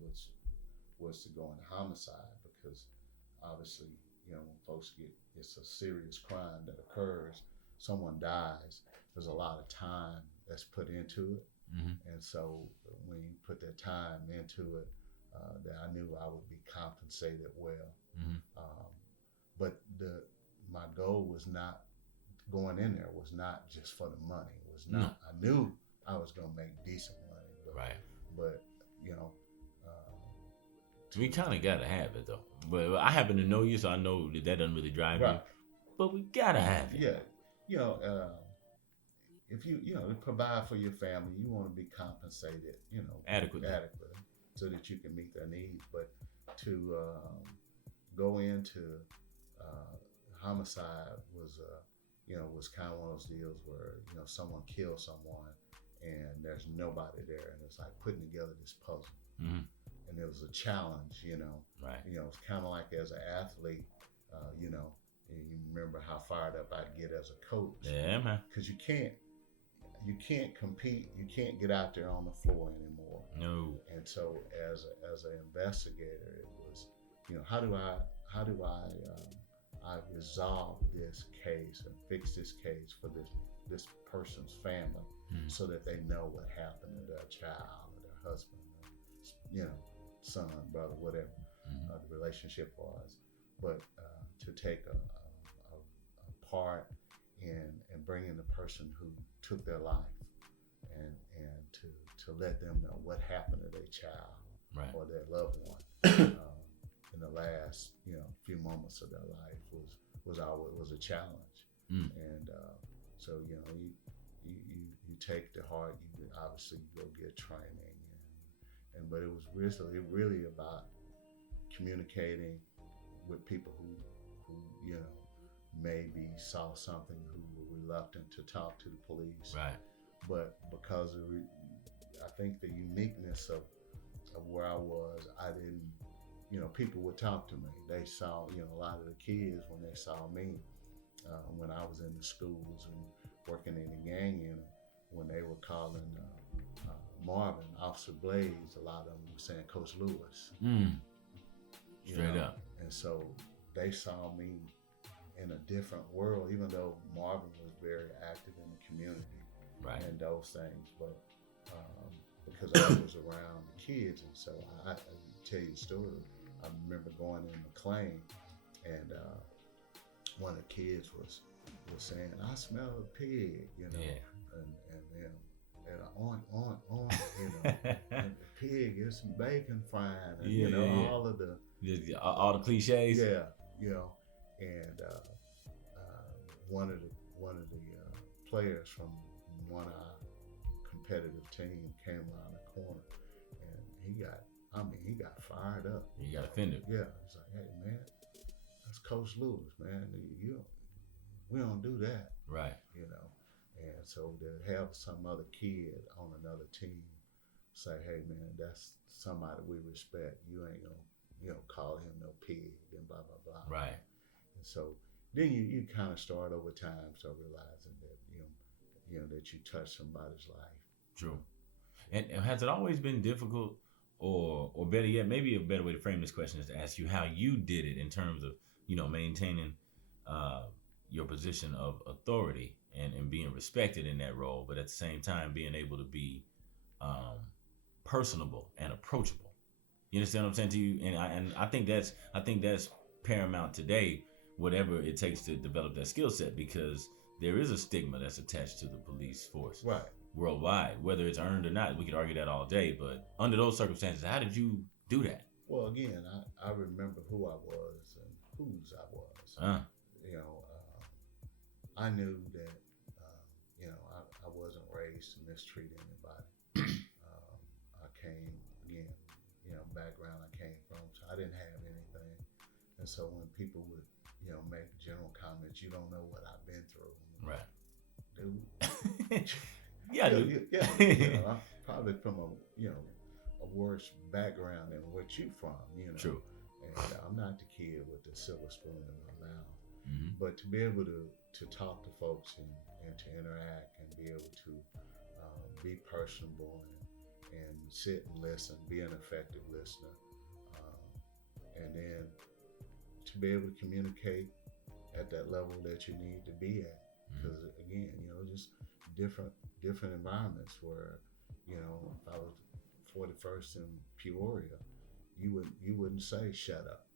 was to go into homicide, because obviously, when folks it's a serious crime that occurs, someone dies, there's a lot of time that's put into it. And so when you put that time into it, that I knew I would be compensated well. But my goal was not, going in there was not just for the money. It was not. No. I knew I was going to make decent money. But we kind of got to have it, though. But I happen to know you, so I know that doesn't really drive you. But we got to have it. Yeah. If you to provide for your family, you want to be compensated, adequately, so that you can meet their needs. But to go into homicide was kind of one of those deals where someone killed someone and there's nobody there, and it's like putting together this puzzle. And it was a challenge, It's kind of like as an athlete, and you remember how fired up I'd get as a coach. Yeah, man. Because you can't compete, you can't get out there on the floor anymore. No. And so as an investigator, it was, how do I resolve this case and fix this case for this person's family, so that they know what happened to their child or their husband, or, son, brother, whatever the relationship was. But to take a part in bringing the person who took their life and to let them know what happened to their child or their loved one in the last few moments of their life was a challenge. And so you take the heart, you obviously go get training, but it was really about communicating with people who maybe saw something, who were reluctant to talk to the police. But because I think the uniqueness of where I was, I didn't, people would talk to me. They saw, a lot of the kids, when they saw me, when I was in the schools and working in the gang unit, when they were calling Marvin, Officer Blades, a lot of them were saying Coach Lewis. Straight up. And so they saw me in a different world, even though Marvin was very active in the community and those things. But because I was around the kids, and so I tell you a story. I remember going in McLean, and one of the kids was saying, "I smell a pig," and on, and the pig is some bacon frying, and all of all the cliches. And one of the players from one of our competitive team came around the corner, and he got fired up. He got offended. Yeah, he's like, "Hey man, that's Coach Lewis, man. We don't do that." And so to have some other kid on another team say, hey man, that's somebody we respect. You ain't gonna, call him no pig and blah blah blah. Right. And so then you kind of start over time start realizing that that you touch somebody's life. True. And has it always been difficult, or better yet, maybe a better way to frame this question is to ask you how you did it in terms of maintaining your position of authority and being respected in that role, but at the same time being able to be personable and approachable. You understand what I'm saying to you? And I think that's paramount today, whatever it takes to develop that skill set, because there is a stigma that's attached to the police force worldwide, whether it's earned or not. We could argue that all day, but under those circumstances, how did you do that? Well, again, I remember who I was and whose I was. I knew that I wasn't raised to mistreat anybody. I came, again, background I came from, so I didn't have anything. And so when people would make general comments, you don't know what I've been through. Right. Dude. Yeah, dude. I'm probably from a worse background than what you from, True. And I'm not the kid with the silver spoon in my mouth. Mm-hmm. But to be able to talk to folks and to interact and be able to be personable and sit and listen, be an effective listener, and then to be able to communicate at that level that you need to be at. Because again, just different environments where, if I was 41st in Peoria, you wouldn't say shut up.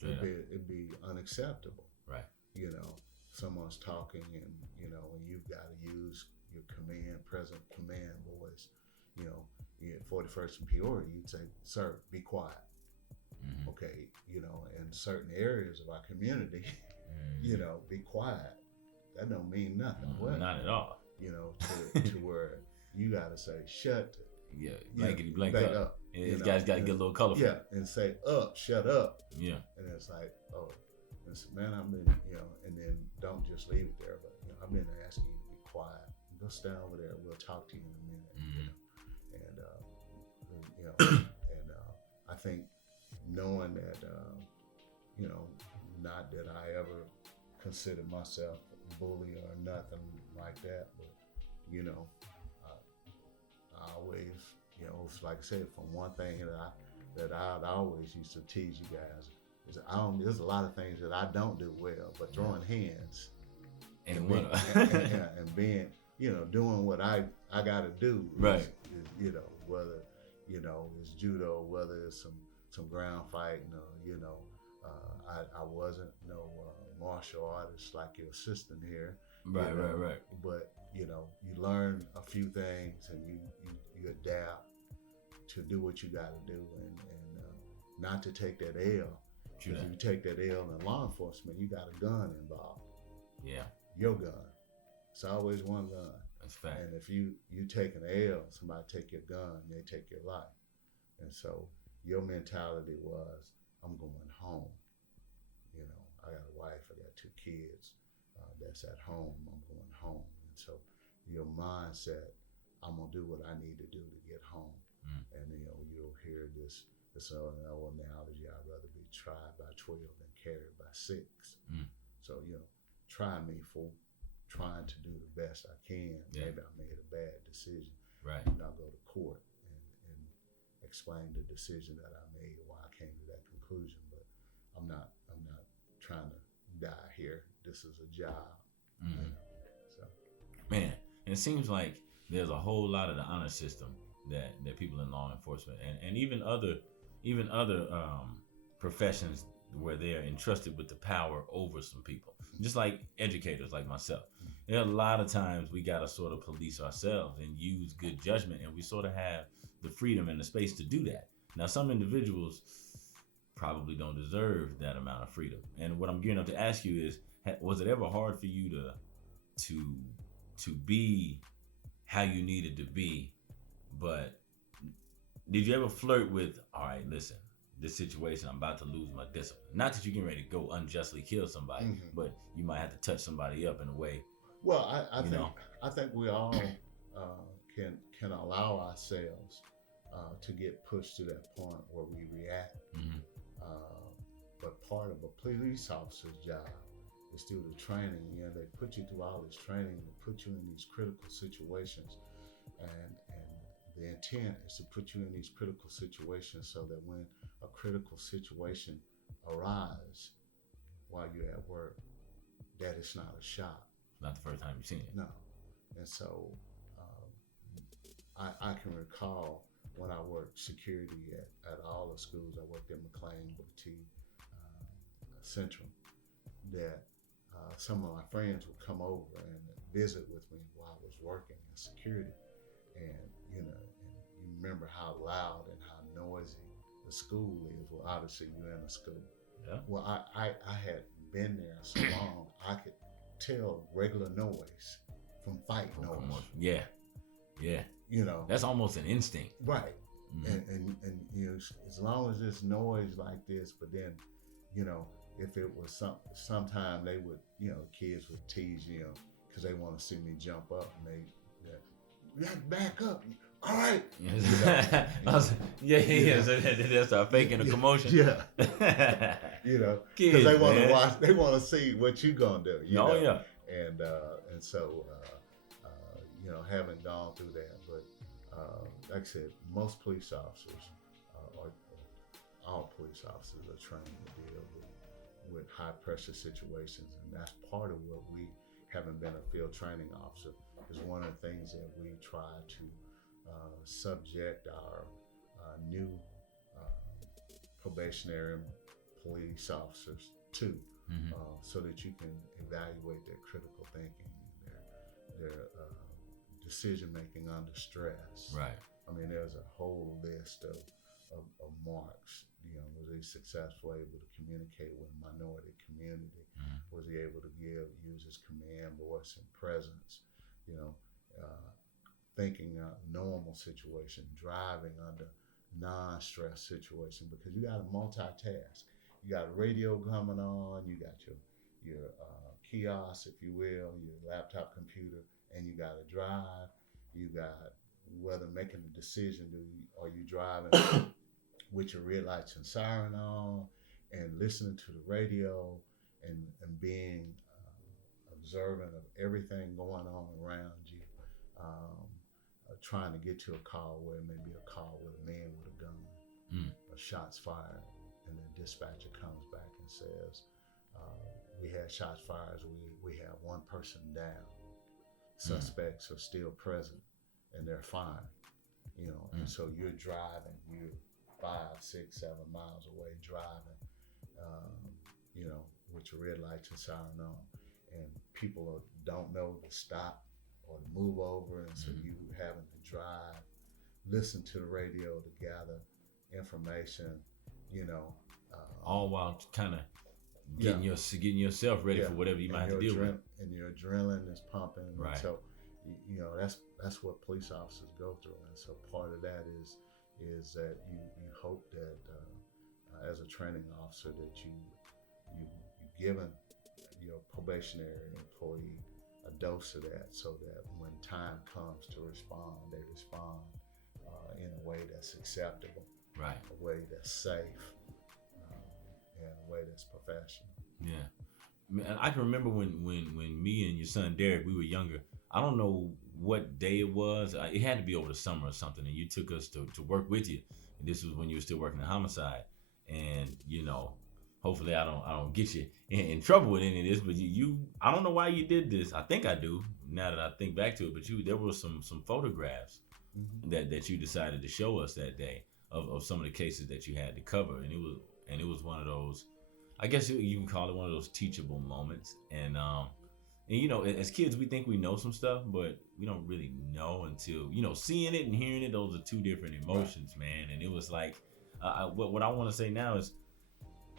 It'd be unacceptable. Right. Someone's talking and and you've got to use your present command voice. You're at 41st in Peoria, you'd say, sir, be quiet. Mm-hmm. Okay, in certain areas of our community, be quiet. That don't mean nothing. Not at all. To where you got to say, shut. Yeah, blank up. These guys got to get a little colorful. Yeah, and say, shut up. Yeah. And it's like, man, I've been, and then don't just leave it there, but, I've been asking you to be quiet. Go stand over there. We'll talk to you in a minute. Mm-hmm. And I think knowing that, not that I ever considered myself a bully or nothing like that, but, I always, it's like I said, from one thing that I'd always used to tease you guys is there's a lot of things that I don't do well, but throwing hands and being, doing what I got to do, right? Is, whether it's judo, whether it's some ground fighting, I wasn't no martial artist like your assistant here, right. But you learn a few things and you adapt to do what you got to do and not to take that L. Because if you take that L in law enforcement, you got a gun involved. Yeah. Your gun. It's always one gun. That's fact. And if you take an L, somebody take your gun, they take your life. And so your mentality was, I'm going home. I got a wife, I got 2 kids that's at home. I'm going home. And so your mindset, I'm going to do what I need to do to get home. And you'll hear this old analogy, I'd rather be tried by 12 than carried by 6. So, try me for trying to do the best I can. Yeah. Maybe I made a bad decision. Right. I'll go to court and explain the decision that I made, why I came to that conclusion. But I'm not trying to die here. This is a job. So. Man, and it seems like there's a whole lot of the honor system that people in law enforcement and even other professions where they're entrusted with the power over some people, just like educators like myself. There are a lot of times we got to sort of police ourselves and use good judgment, and we sort of have the freedom and the space to do that. Now, some individuals probably don't deserve that amount of freedom. And what I'm gearing up to ask you is, was it ever hard for you to be how you needed to be, but did you ever flirt with, all right, listen, this situation, I'm about to lose my discipline. Not that you're getting ready to go unjustly kill somebody, but you might have to touch somebody up in a way Well, I think we all can allow ourselves to get pushed to that point where we react. Mm-hmm. But part of a police officer's job is through the training. You know, they put you through all this training to put you in these critical situations, and the intent is to put you in these critical situations so that when a critical situation arises while you're at work, that it's not a shock. Not the first time you've seen it. No. And so I can recall when I worked security at all the schools. I worked at McLean, Boutique, Central, that some of my friends would come over and visit with me while I was working in security. And, you remember how loud and how noisy the school is. Well, obviously you're in a school. Yeah. Well, I had been there so long, I could tell regular noise from fight noise. Yeah. That's almost an instinct. Right. Mm-hmm. And as long as there's noise like this, but then, if it was sometime they would, kids would tease, because they want to see me jump up and you have to back up. All right. So they start faking the commotion. Yeah. Because they want to watch. They want to see what you gonna do. Yeah. And so haven't gone through that, but like I said, most police officers, or all police officers, are trained to deal with high pressure situations, and that's part of what we, having been a field training officer, is one of the things that we try to subject our new probationary police officers to, so that you can evaluate their critical thinking, their decision making under stress. Right. I mean, there's a whole list of marks. Was he successful, able to communicate with a minority community? Was he able to use his command voice and presence? Thinking a normal situation, driving under non-stress situation, because you got to multitask. You got a radio coming on, you got your kiosk, if you will, your laptop computer, and you got to drive. You got whether making a decision, are you driving with your red lights and siren on, and listening to the radio, and being observant of everything going on around you. Trying to get to a call where it may be a call with a man with a gun, or shots fired, and the dispatcher comes back and says, we had shots fired, we have one person down. Suspects are still present and they're fine, and so you're driving, you're 5, 6, 7 miles away driving, with your red lights and siren on, and people don't know to stop or to move over, and so you having to drive, listen to the radio to gather information, all while kind of getting yourself ready for whatever you might have to deal with. And your adrenaline is pumping. Right. And so, that's what police officers go through, and so part of that is that you hope that as a training officer that you given your probationary employee a dose of that, so that when time comes to respond, they respond in a way that's acceptable, right? A way that's safe, and a way that's professional. Yeah, I can remember when me and your son Derrek, we were younger. I don't know what day it was. It had to be over the summer or something, and you took us to work with you. And this was when you were still working in homicide, and hopefully I don't get you in trouble with any of this, but you I don't know why you did this. I think I do now that I think back to it, but there were some photographs that you decided to show us that day of some of the cases that you had to cover, and it was one of those, I guess you can call it one of those teachable moments. And as kids we think we know some stuff, but we don't really know until seeing it and hearing it. Those are two different emotions, man. And it was like what I want to say now is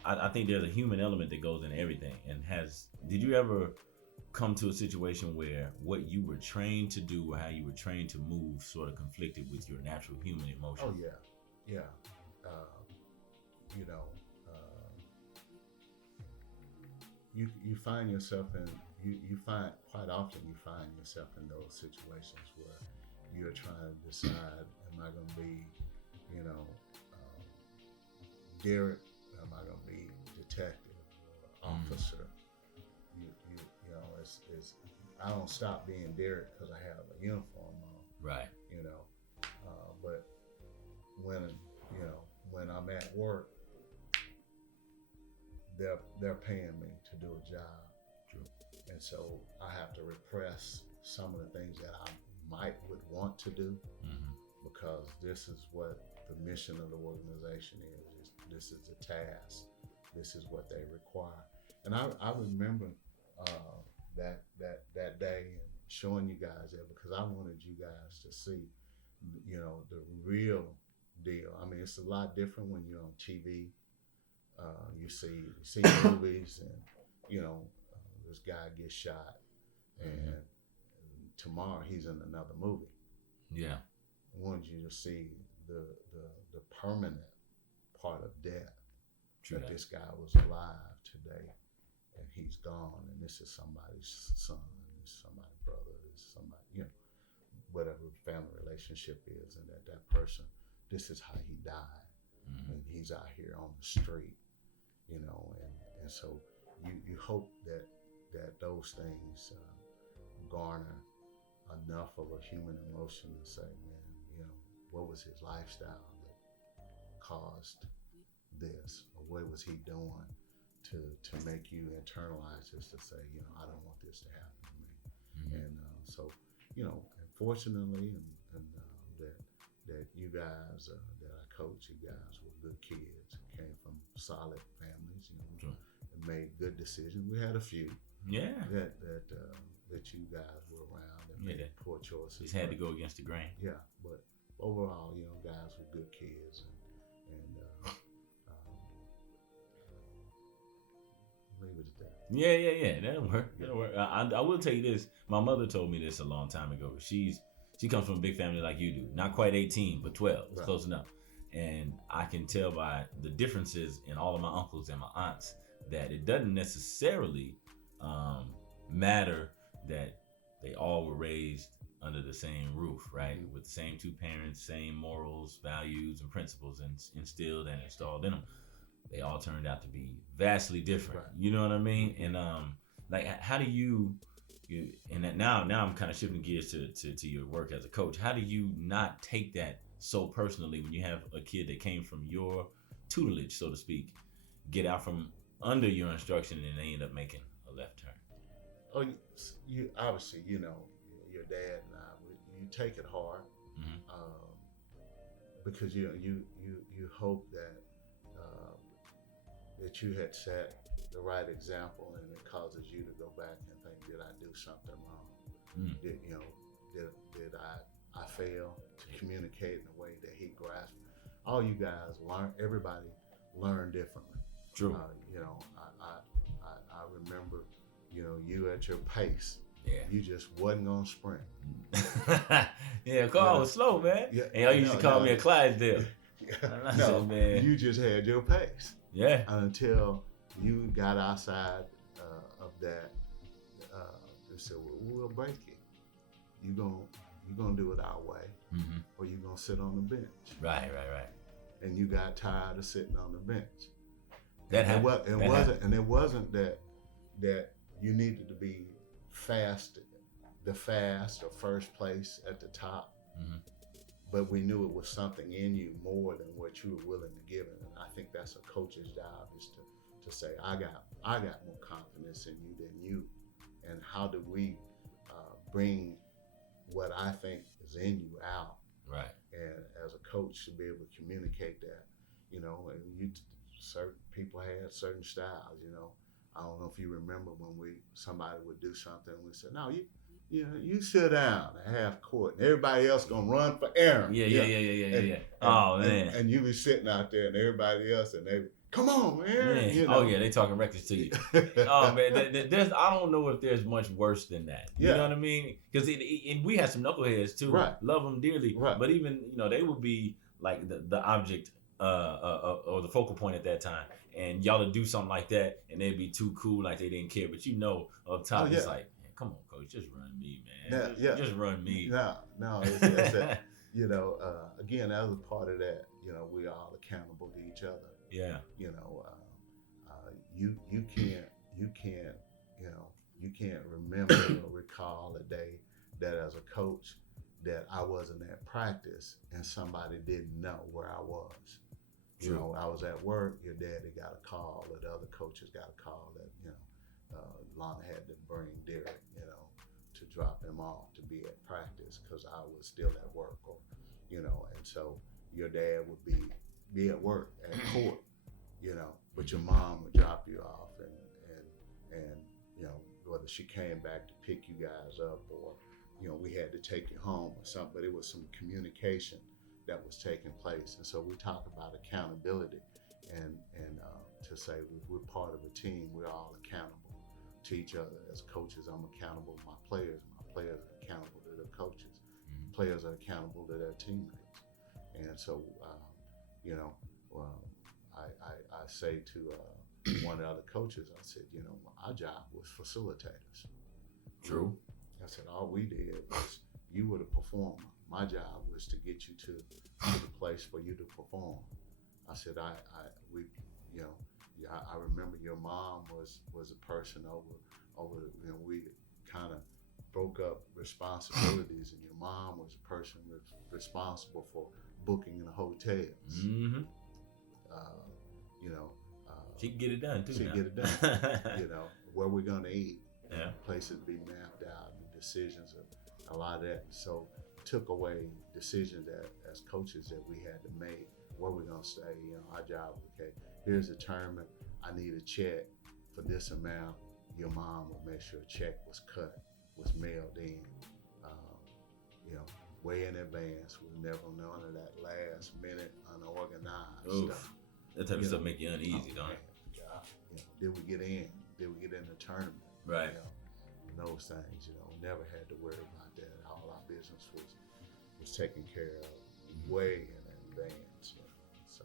I think there's a human element that goes into everything. And did you ever come to a situation where what you were trained to do or how you were trained to move sort of conflicted with your natural human emotion? Oh yeah. You find yourself you find quite often you find yourself in those situations where you're trying to decide, am I going to be, you know, Derrek, am I going to be detective or officer? You know, it's I don't stop being Derrek because I have a uniform on. Right. You know, but when when I'm at work, they're paying me to do a job. True. And so I have to repress some of the things that I would want to do, because this is what the mission of the organization is. This is the task. This is what they require. And I remember that day and showing you guys that, because I wanted you guys to see, you know, the real deal. I mean, it's a lot different when you're on TV. You see movies, and you know, this guy gets shot, and tomorrow he's in another movie. Yeah, I wanted you to see the permanent part of death. True. That this guy was alive today, and he's gone, and this is somebody's son, this is somebody's brother, this is somebody, you know, whatever family relationship is, and that person, this is how he died, and he's out here on the street, you know, and so you hope that those things garner enough of a human emotion to say, man, you know, what was his lifestyle that caused this, or what was he doing to make you internalize this, to say, you know, I don't want this to happen to me. And so, you know, fortunately, and that you guys that I coach, you guys were good kids, came from solid families, you know, and made good decisions. We had a few, that you guys were around that made poor choices. Just had to go against the grain. Yeah, but overall, you know, guys were good kids, and leave it at that. Yeah. That'll work. I will tell you this. My mother told me this a long time ago. She comes from a big family like you do. Not quite 18, but 12. It's close enough. And I can tell by the differences in all of my uncles and my aunts that it doesn't necessarily matter that they all were raised under the same roof, right? With the same two parents, same morals, values, and principles instilled and installed in them. They all turned out to be vastly different. Right. You know what I mean? And like, how do you and that now I'm kind of shifting gears to your work as a coach. How do you not take that so personally when you have a kid that came from your tutelage, so to speak, get out from under your instruction and they end up making a left turn? Oh, you obviously, you know, your dad and I, you take it hard, because you know you hope that that you had set the right example, and it causes you to go back and think, did I do something wrong? Did I fail to communicate in a way that he grasped? All you guys learn. Everybody learn differently. True. You know, I remember, you know, you at your pace. Yeah. You just wasn't gonna sprint. Yeah, Carl was slow, man. Yeah. And y'all used to call me a Clydesdale. No, man. You just had your pace. Yeah. Until you got outside of that, they said, well, we'll break it. You gonna do it our way, or you gonna sit on the bench. Right. And you got tired of sitting on the bench. That happened. It wasn't that you needed to be the fast or first place at the top. But we knew it was something in you more than what you were willing to give it. And I think that's a coach's job, is to say, I got more confidence in you than you. And how do we bring what I think is in you out? Right. And as a coach, to be able to communicate that, you know, and certain people had certain styles, you know. I don't know if you remember when somebody would do something and we said, no, you sit down at half court and everybody else gonna run for Aaron. Yeah. Oh, man. And you be sitting out there and everybody else, and they, come on, man. You know? Oh, yeah, they talking reckless to you. Oh, man, I don't know if there's much worse than that. You know what I mean? Because we had some knuckleheads too. Right. Love them dearly. Right. But even, you know, they would be like the object or the focal point at that time, and y'all would do something like that, and they'd be too cool, like they didn't care. But up top, it's like, man, come on, coach, just run me, man. Just run me. No, it's that, again, that was a part of that. We all accountable to each other. Yeah. You can't remember or recall a day that as a coach that I wasn't at practice and somebody didn't know where I was. True. I was at work, your daddy got a call, or the other coaches got a call that, Lana had to bring Derrek, to drop him off to be at practice because I was still at work, or, and so your dad would be at work at court, but your mom would drop you off and whether she came back to pick you guys up or, we had to take you home or something, but it was some communication that was taking place. And so we talk about accountability and to say we're part of a team, we're all accountable to each other. As coaches, I'm accountable to my players are accountable to their coaches. Players are accountable to their teammates. And so, I say to one of the other coaches, I said, our job was facilitators. True. I said, all we did was, you were the performer. My job was to get you to the place for you to perform. I said, I remember your mom was a person over, we kind of broke up responsibilities, and your mom was a person responsible for booking the hotels. Mm-hmm. She can get it done too. She can get it done. Where we're gonna eat. Yeah. Places be mapped out, and decisions of a lot of that. So took away decisions that as coaches that we had to make. Where we're gonna stay. Our job. Okay, here's the tournament. I need a check for this amount. Your mom will make sure a check was cut, was mailed in. Way in advance. We never none of that last minute unorganized stuff. That type of stuff make you uneasy, don't it? Did we get in? Did we get in the tournament? Right. Those things, never had to worry about that. All our business was taken care of way in advance. So,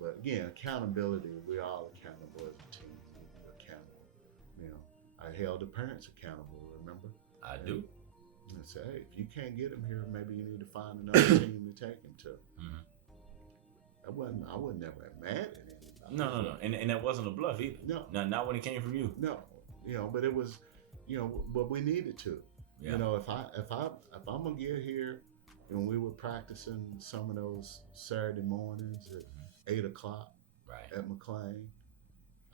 but again, accountability. We're all accountable as a team. We're accountable. I held the parents accountable. Remember? I do. And say, hey, if you can't get them here, maybe you need to find another team to take them to. Mm-hmm. I was never mad at anybody. No. And that wasn't a bluff either. No. Not when it came from you. No. But it was, but we needed to. Yeah. If I'm gonna get here, and we were practicing some of those Saturday mornings at 8:00 at McLean,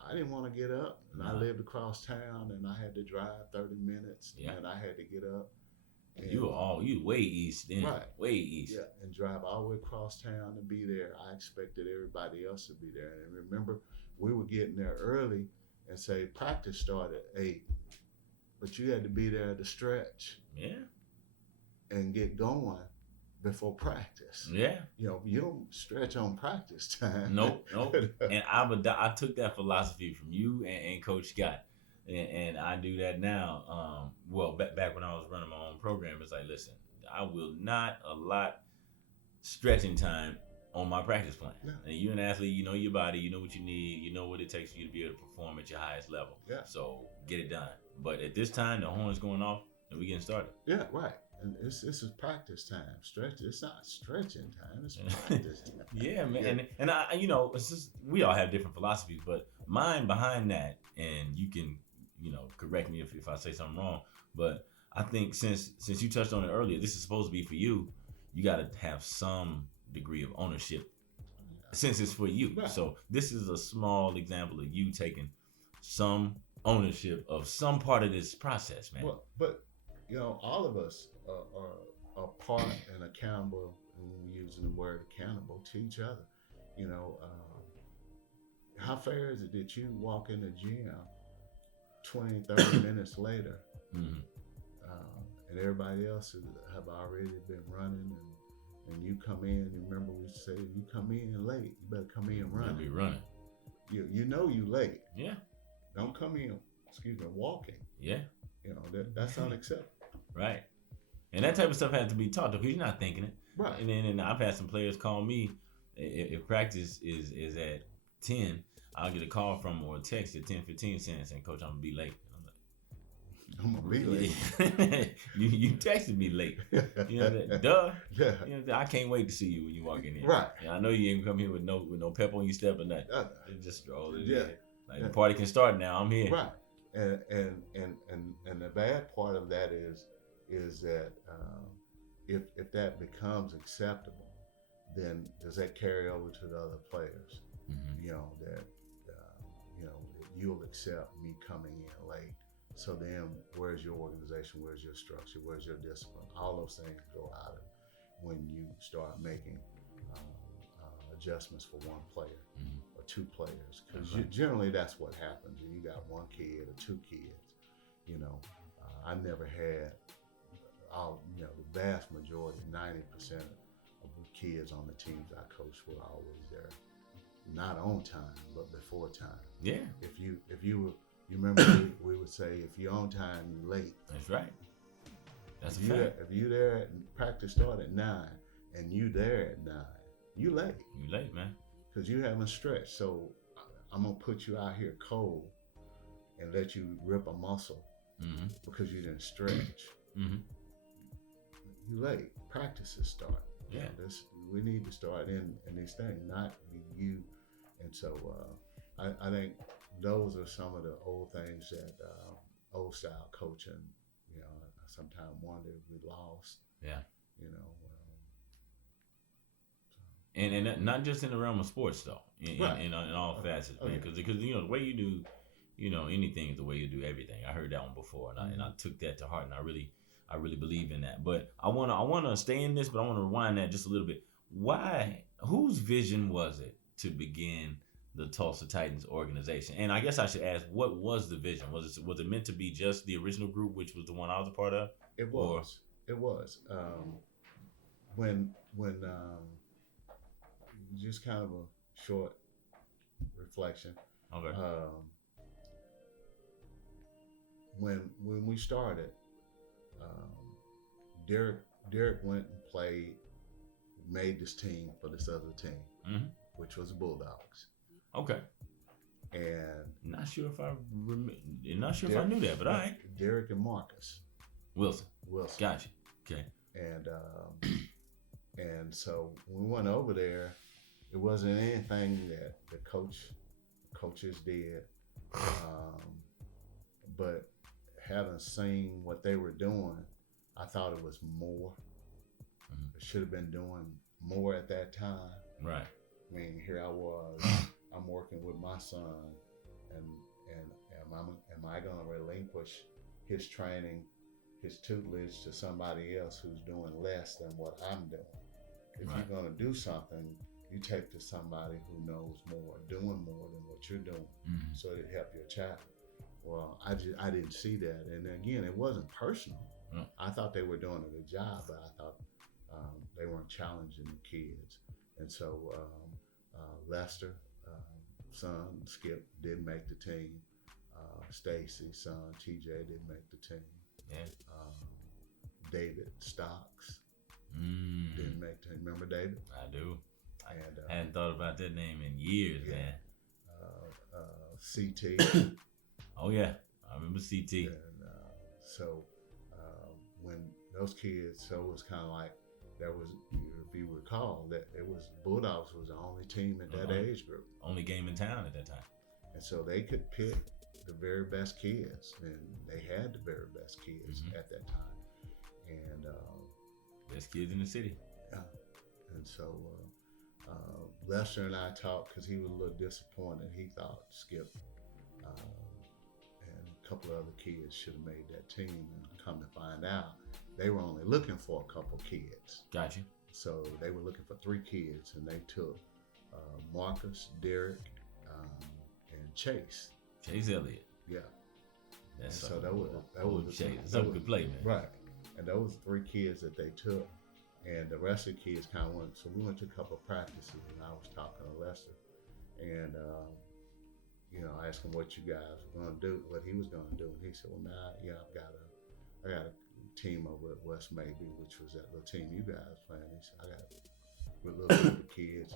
I didn't want to get up, and I lived across town, and I had to drive 30 minutes, and I had to get up. And you way east then. Right. Way east. Yeah, and drive all the way across town to be there. I expected everybody else to be there. And remember, we were getting there early and say practice started at 8, but you had to be there at the stretch. Yeah. And get going before practice. Yeah. You don't stretch on practice time. Nope. And I took that philosophy from you and Coach Scott. And I do that now. Back when I was running my own program, it's like, listen, I will not allot stretching time on my practice plan. Yeah. And you're an athlete, you know your body, you know what you need, you know what it takes for you to be able to perform at your highest level. Yeah. So get it done. But at this time, the horn's going off and we getting started. Yeah, right. And this is practice time. It's not stretching time. It's practice time. Yeah, man. Yeah. And I, it's just, we all have different philosophies, but mine behind that, and you can, correct me if I say something wrong, but I think since you touched on it earlier, this is supposed to be for you. You got to have some degree of ownership since it's for you. Right. So this is a small example of you taking some ownership of some part of this process, man. Well, but all of us are part and accountable, and we're using the word accountable to each other. How fair is it that you walk in the gym 20, 30 minutes later, and everybody else have already been running, and you come in, and remember we say, you come in late, you better come in running. Be running. You late. Yeah. Don't come in, walking. Yeah. That's unacceptable. Right. And that type of stuff has to be taught, because you're not thinking it. Right. And then I've had some players call me if practice is at 10, I'll get a call from or a text at 10:15 saying, "Coach, I'm gonna be late." I'm gonna be late. you texted me late. You know that? Duh. Yeah. You know, I can't wait to see you when you walk in here. Right. Yeah, I know you ain't come here with no pep on your step or nothing. It just stroll in. Yeah. Like the party can start now. I'm here. Right. And the bad part of that is that if that becomes acceptable, then does that carry over to the other players? Mm-hmm. You know that you'll accept me coming in late. So then, where's your organization? Where's your structure? Where's your discipline? All those things go out of when you start making adjustments for one player or two players. Because generally, that's what happens. You got one kid or two kids. You know, I never had the vast majority, 90% of the kids on the teams I coached were always there, not on time, but before time. Yeah. If you were. You remember we would say, if you're on time, you're late. That's right. That's a fact. If you there at practice start at 9 and you there at 9, you late. You late, man. Because you haven't stretched. So I'm gonna put you out here cold and let you rip a muscle because you didn't stretch. You late. Practices start. Yeah. We need to start in these things, not you. And so I think those are some of the old things that old style coaching. You know, I sometimes wonder if we lost. Yeah. You know. And not just in the realm of sports though, right. in all facets, man. Because you know the way you do, you know, anything is the way you do everything. I heard that one before, and I took that to heart, and I really believe in that. But I wanna stay in this, but I wanna rewind that just a little bit. Why? Whose vision was it to begin the Tulsa Titans organization? And I guess I should ask, what was the vision? Was it meant to be just the original group, which was the one I was a part of? It was. It was. When just kind of a short reflection. Okay. When we started, Derrek went and made this team for this other team, which was the Bulldogs. Okay. And not sure if I knew that, but all right. Derrek and Marcus Wilson. Gotcha. Okay. And so when we went over there, it wasn't anything that the coaches did, but having seen what they were doing, I thought it was more. It should have been doing more at that time. Right. I mean, here I was. I'm working with my son, and am I going to relinquish his training, his tutelage to somebody else who's doing less than what I'm doing? If you're going to do something, you take to somebody who knows more, doing more than what you're doing, so it help your child. Well, I didn't see that, and again, it wasn't personal. I thought they were doing a good job, but I thought they weren't challenging the kids, and so Lester. Son Skip didn't make the team. Stacy, son TJ didn't make the team. Yeah. David Stocks didn't make the team. Remember David? I do. And I hadn't thought about that name in years, man. CT. Oh yeah, I remember CT. And so when those kids, so it was kind of like there was, if you recall, that it was Bulldogs was the only team at that age group. Only game in town at that time. And so they could pick the very best kids, and they had the very best kids at that time. And best kids in the city. Yeah. And so Lester and I talked because he was a little disappointed. He thought Skip and a couple of other kids should have made that team, and come to find out, they were only looking for a couple kids. Gotcha. So they were looking for 3 kids, and they took Marcus, Derrek, and Chase. Chase Elliott. Yeah. So that was Chase. That's a good play, man. Right. And those 3 kids that they took, and the rest of the kids kind of went. So we went to a couple of practices, and I was talking to Lester, and I asked him what you guys were going to do, what he was going to do, and he said, "Well, man, I got a team over at West Maybe, which was that little team you guys playing." He said, "I got a little group of kids,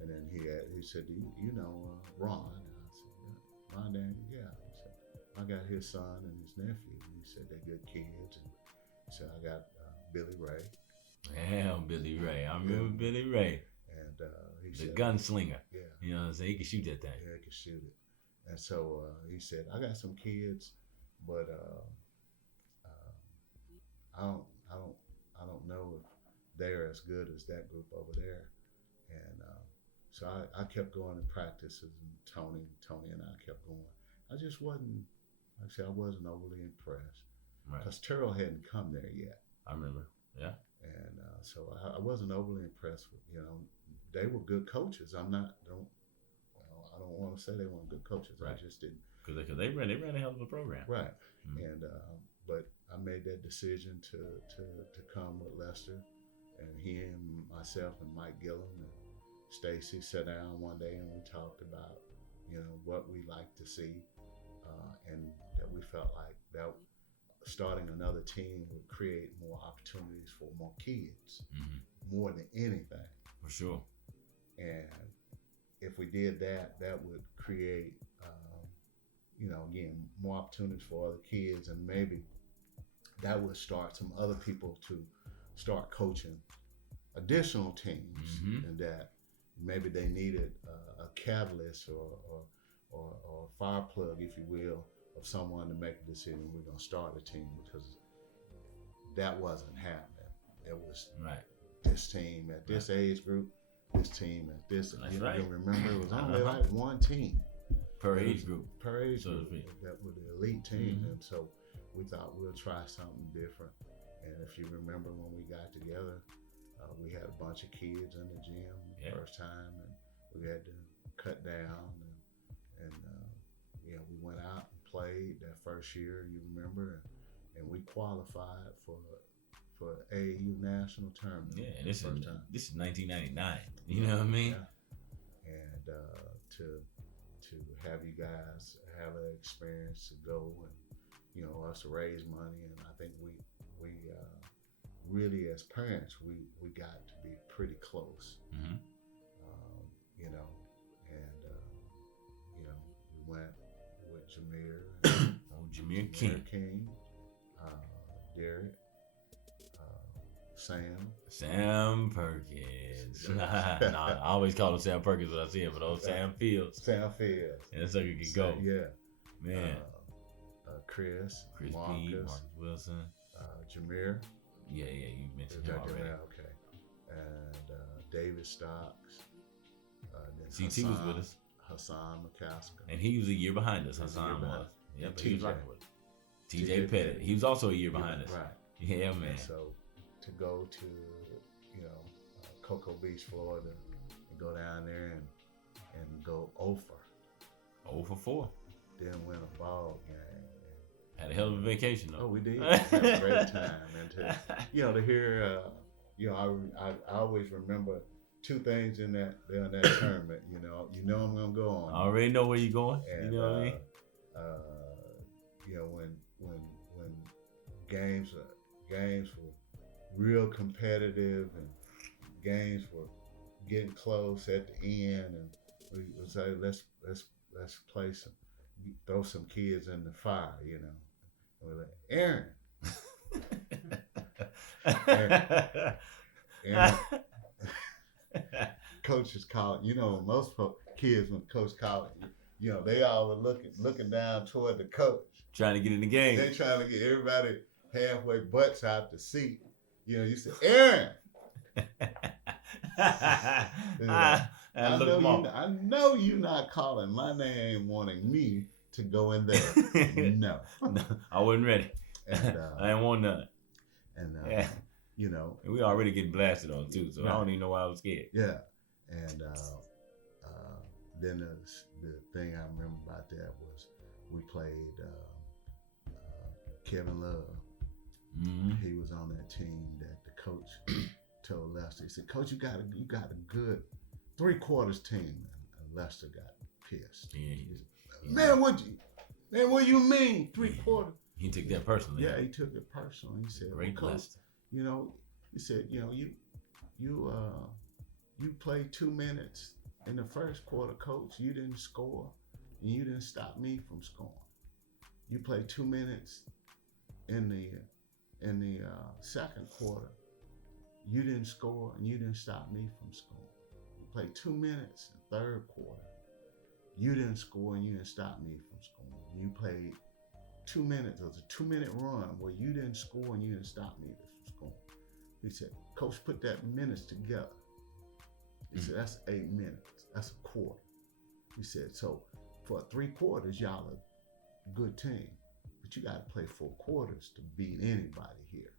And then he said, you know Ron? And I said, yeah. Ron Daniel, yeah. He said, I got his son and his nephew. And he said, they're good kids. And he said, I got Billy Ray. Damn, Billy Ray. I remember Billy Ray. And he the said, gunslinger. Yeah. You know what I'm saying? He could shoot that thing. Yeah, he could shoot it. And so he said, I got some kids, but I don't know if they're as good as that group over there. And so I kept going to practices, and Tony and I kept going. I just wasn't, like I said, I wasn't overly impressed. Because Terrell hadn't come there yet. I remember, yeah. And so I wasn't overly impressed with, they were good coaches. I don't want to say they weren't good coaches. Right. I just didn't. Because they ran a hell of a program. Right. Mm-hmm. And but I made that decision to come with Lester, and he and myself and Mike Gillum and Stacy sat down one day and we talked about, what we like to see, and that we felt like that starting another team would create more opportunities for more kids, more than anything. For sure. And if we did that, that would create, again, more opportunities for other kids, and maybe that would start some other people to start coaching additional teams, and that maybe they needed a catalyst or a fire plug, if you will, of someone to make a decision. We're going to start a team, because that wasn't happening. It was this team at this age group, this team at this. That's you right. Remember, it was only like one team per age group. Per age so group. That was the elite team, and so we thought we'll try something different. And if you remember when we got together, we had a bunch of kids in the gym the first time, and we had to cut down, and we went out and played that first year. You remember, and we qualified for AAU national tournament. Yeah, and this is 1999. You know what I mean? Yeah. And to have you guys have an experience to go and us to raise money, and I think we really, as parents, we got to be pretty close. We went with Jameer. Jameer King. Derrek. Sam Perkins. I always call him Sam Perkins when I see him, but Sam Fields. Sam Fields. And that sucker could go. Yeah. Man. Chris Marcus. P. Marcus Wilson. Jameer. Yeah, you mentioned him already. Okay. And David Stocks. CT was with us. Hassan McCaskill. And he was a year behind us. Hassan was. Yeah, but he was rocking with us. TJ Pettit. He was also a year behind us. Right. Yeah, man. And so to go to, Cocoa Beach, Florida, and go down there and go 0 for 4. Then win a ball game. Had a hell of a vacation though. Oh, we did. Had a great time, and to hear, I always remember 2 things in that tournament. I'm gonna go on. I already know where you're going. And, you know what I mean? When games were real competitive, and games were getting close at the end, and we would say, let's play throw some kids in the fire, And we're like, Aaron. Aaron. Coaches call it, most kids when coach call it, they all were looking down toward the coach. Trying to get in the game. They trying to get everybody halfway butts out the seat. You said, Aaron. I know you're not calling my name wanting me to go in there. No. I wasn't ready. And, I didn't want none. And, and we already getting blasted on too, so I don't even know why I was scared. Yeah. And then the thing I remember about that was we played Kevin Love. He was on that team that the coach told Lester. He said, "Coach, you got a good 3/4 team." And Lester got pissed. Yeah, man, what you mean 3/4? He took that personally. Yeah, he took it personally. He said, "Great Lester." He said, you play 2 minutes in the first quarter, coach, you didn't score, and you didn't stop me from scoring. You played 2 minutes in the second quarter. You didn't score, and you didn't stop me from scoring. You played 2 minutes in the third quarter. You didn't score, and you didn't stop me from scoring. You played 2 minutes. It was a 2-minute run where you didn't score and you didn't stop me from scoring. He said, Coach, put that minutes together. He said, that's 8 minutes. That's a quarter. He said, so for 3 quarters, y'all are a good team, but you got to play 4 quarters to beat anybody here.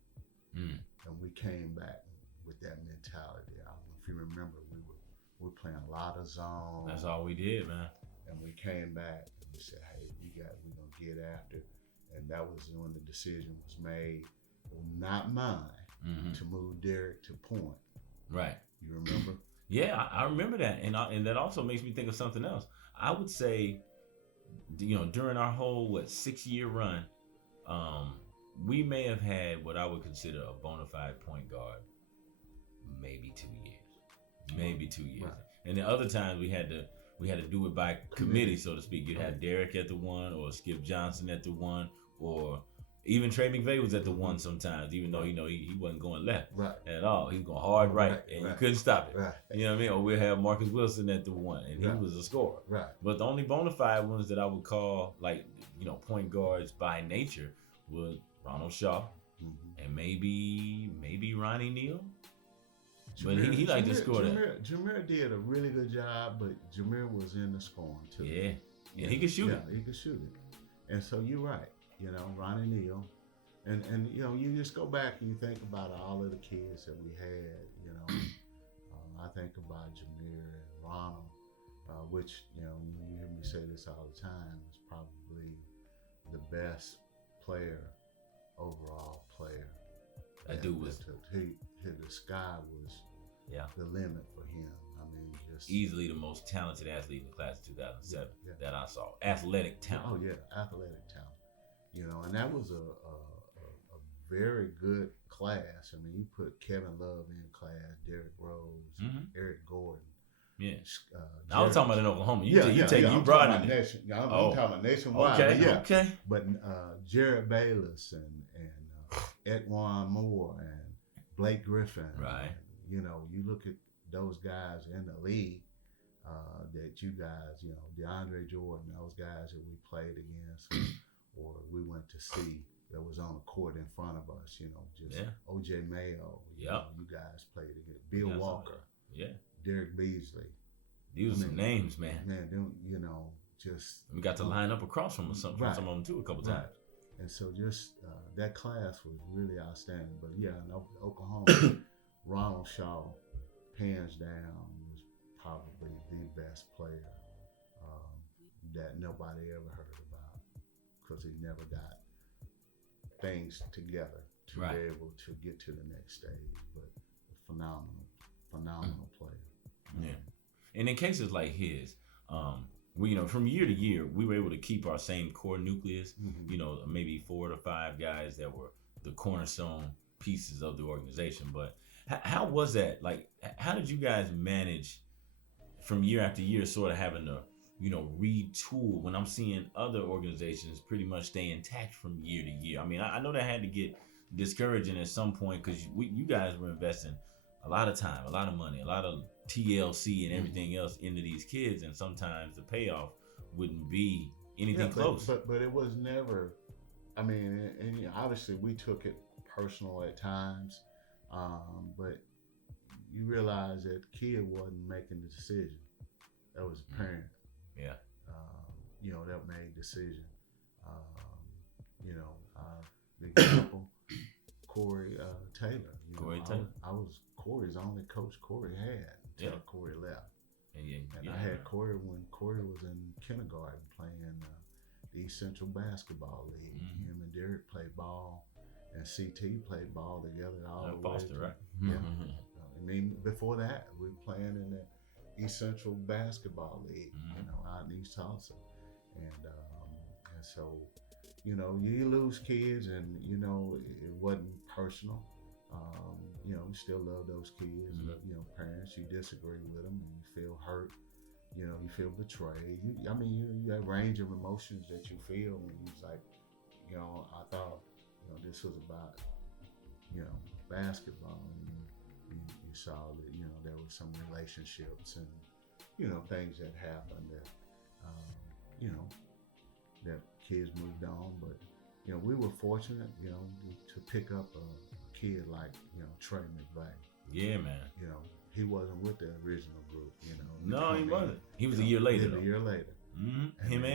And we came back with that mentality. I don't know if you remember, we were playing a lot of zone. That's all we did, man. And we came back and we said, hey, we're gonna get after. And that was when the decision was made, not mine, to move Derrek to point. Right. You remember? Yeah, I remember that, and that also makes me think of something else. I would say, during our whole 6-year run, we may have had what I would consider a bona fide point guard, maybe 2 years, Right. And the other times we had to do it by committee, so to speak. You'd have Derrek at the 1, or Skip Johnson at the 1, or even Trey McVay was at the 1 sometimes, even though he wasn't going left at all. He was going hard right, and you couldn't stop it. Right. You know what I mean? Or we'll have Marcus Wilson at the 1, and he was a scorer. Right. But the only bona fide ones that I would call point guards by nature were Ronald Shaw and maybe Ronnie Neal. But he liked to score that. Jameer did a really good job, but Jameer was in the scoring too. Yeah, and he could shoot it. Yeah, he could shoot it. And so you're right. Ronnie Neal, and you just go back and you think about all of the kids that we had. I think about Jameer and Ronald, which you hear me say this all the time, is probably the best overall player. That dude was. The sky was the limit for him. I mean, just easily the most talented athlete in the class of 2007 that I saw. Athletic talent. Oh yeah, athletic talent. And that was a very good class. I mean, you put Kevin Love in class, Derrick Rose, Eric Gordon. Yeah. I was talking about in Oklahoma. You brought it. I'm talking about nationwide. Okay. But Jared Bayless and Edwan Moore and Blake Griffin. Right. And, you look at those guys in the league that you guys, DeAndre Jordan, those guys that we played against or we went to see that was on the court in front of us, O.J. Mayo. You guys played against Bill Walker. Yeah. Derek Beasley. These are some names, man. Man, just... We got to line up across from some of them, too, a couple times. And so just that class was really outstanding. But, in Oklahoma, Ronald Shaw, hands down, was probably the best player that nobody ever heard about because he never got things together to be able to get to the next stage. But a phenomenal player. Yeah. And in cases like his, we, from year to year, we were able to keep our same core nucleus, maybe 4 to 5 guys that were the cornerstone pieces of the organization. But how was that? Like, how did you guys manage from year after year sort of having to, retool when I'm seeing other organizations pretty much stay intact from year to year? I mean, I know that had to get discouraging at some point because you guys were investing a lot of time, a lot of money, a lot of TLC and everything else into these kids, and sometimes the payoff wouldn't be anything close. But it was never. I mean, and obviously we took it personal at times, but you realize that the kid wasn't making the decision. That was the parent. Yeah. That made the decision. The example, Corey Taylor. I was Corey's only coach Corey had until Corey left. And I had Corey when Corey was in kindergarten playing the East Central Basketball League. Him and Derrek played ball, and CT played ball together all the way. Foster, right? Yeah. I mean, before that, we were playing in the East Central Basketball League, out in East Tulsa. And so, you lose kids, and, it wasn't personal. We still love those kids. Parents, you disagree with them and you feel hurt. You know, you feel betrayed. You have a range of emotions that you feel, and it's like, you know, I thought, you know, this was about, you know, basketball, and you saw that, you know, there were some relationships and, you know, things that happened that, you know, that kids moved on, but you know, we were fortunate, you know, to pick up a kid like, you know, Trey McVay. Yeah, man. You know, he wasn't with the original group, you know. No, he wasn't. He was a year later. A year later. Mm-hmm. Him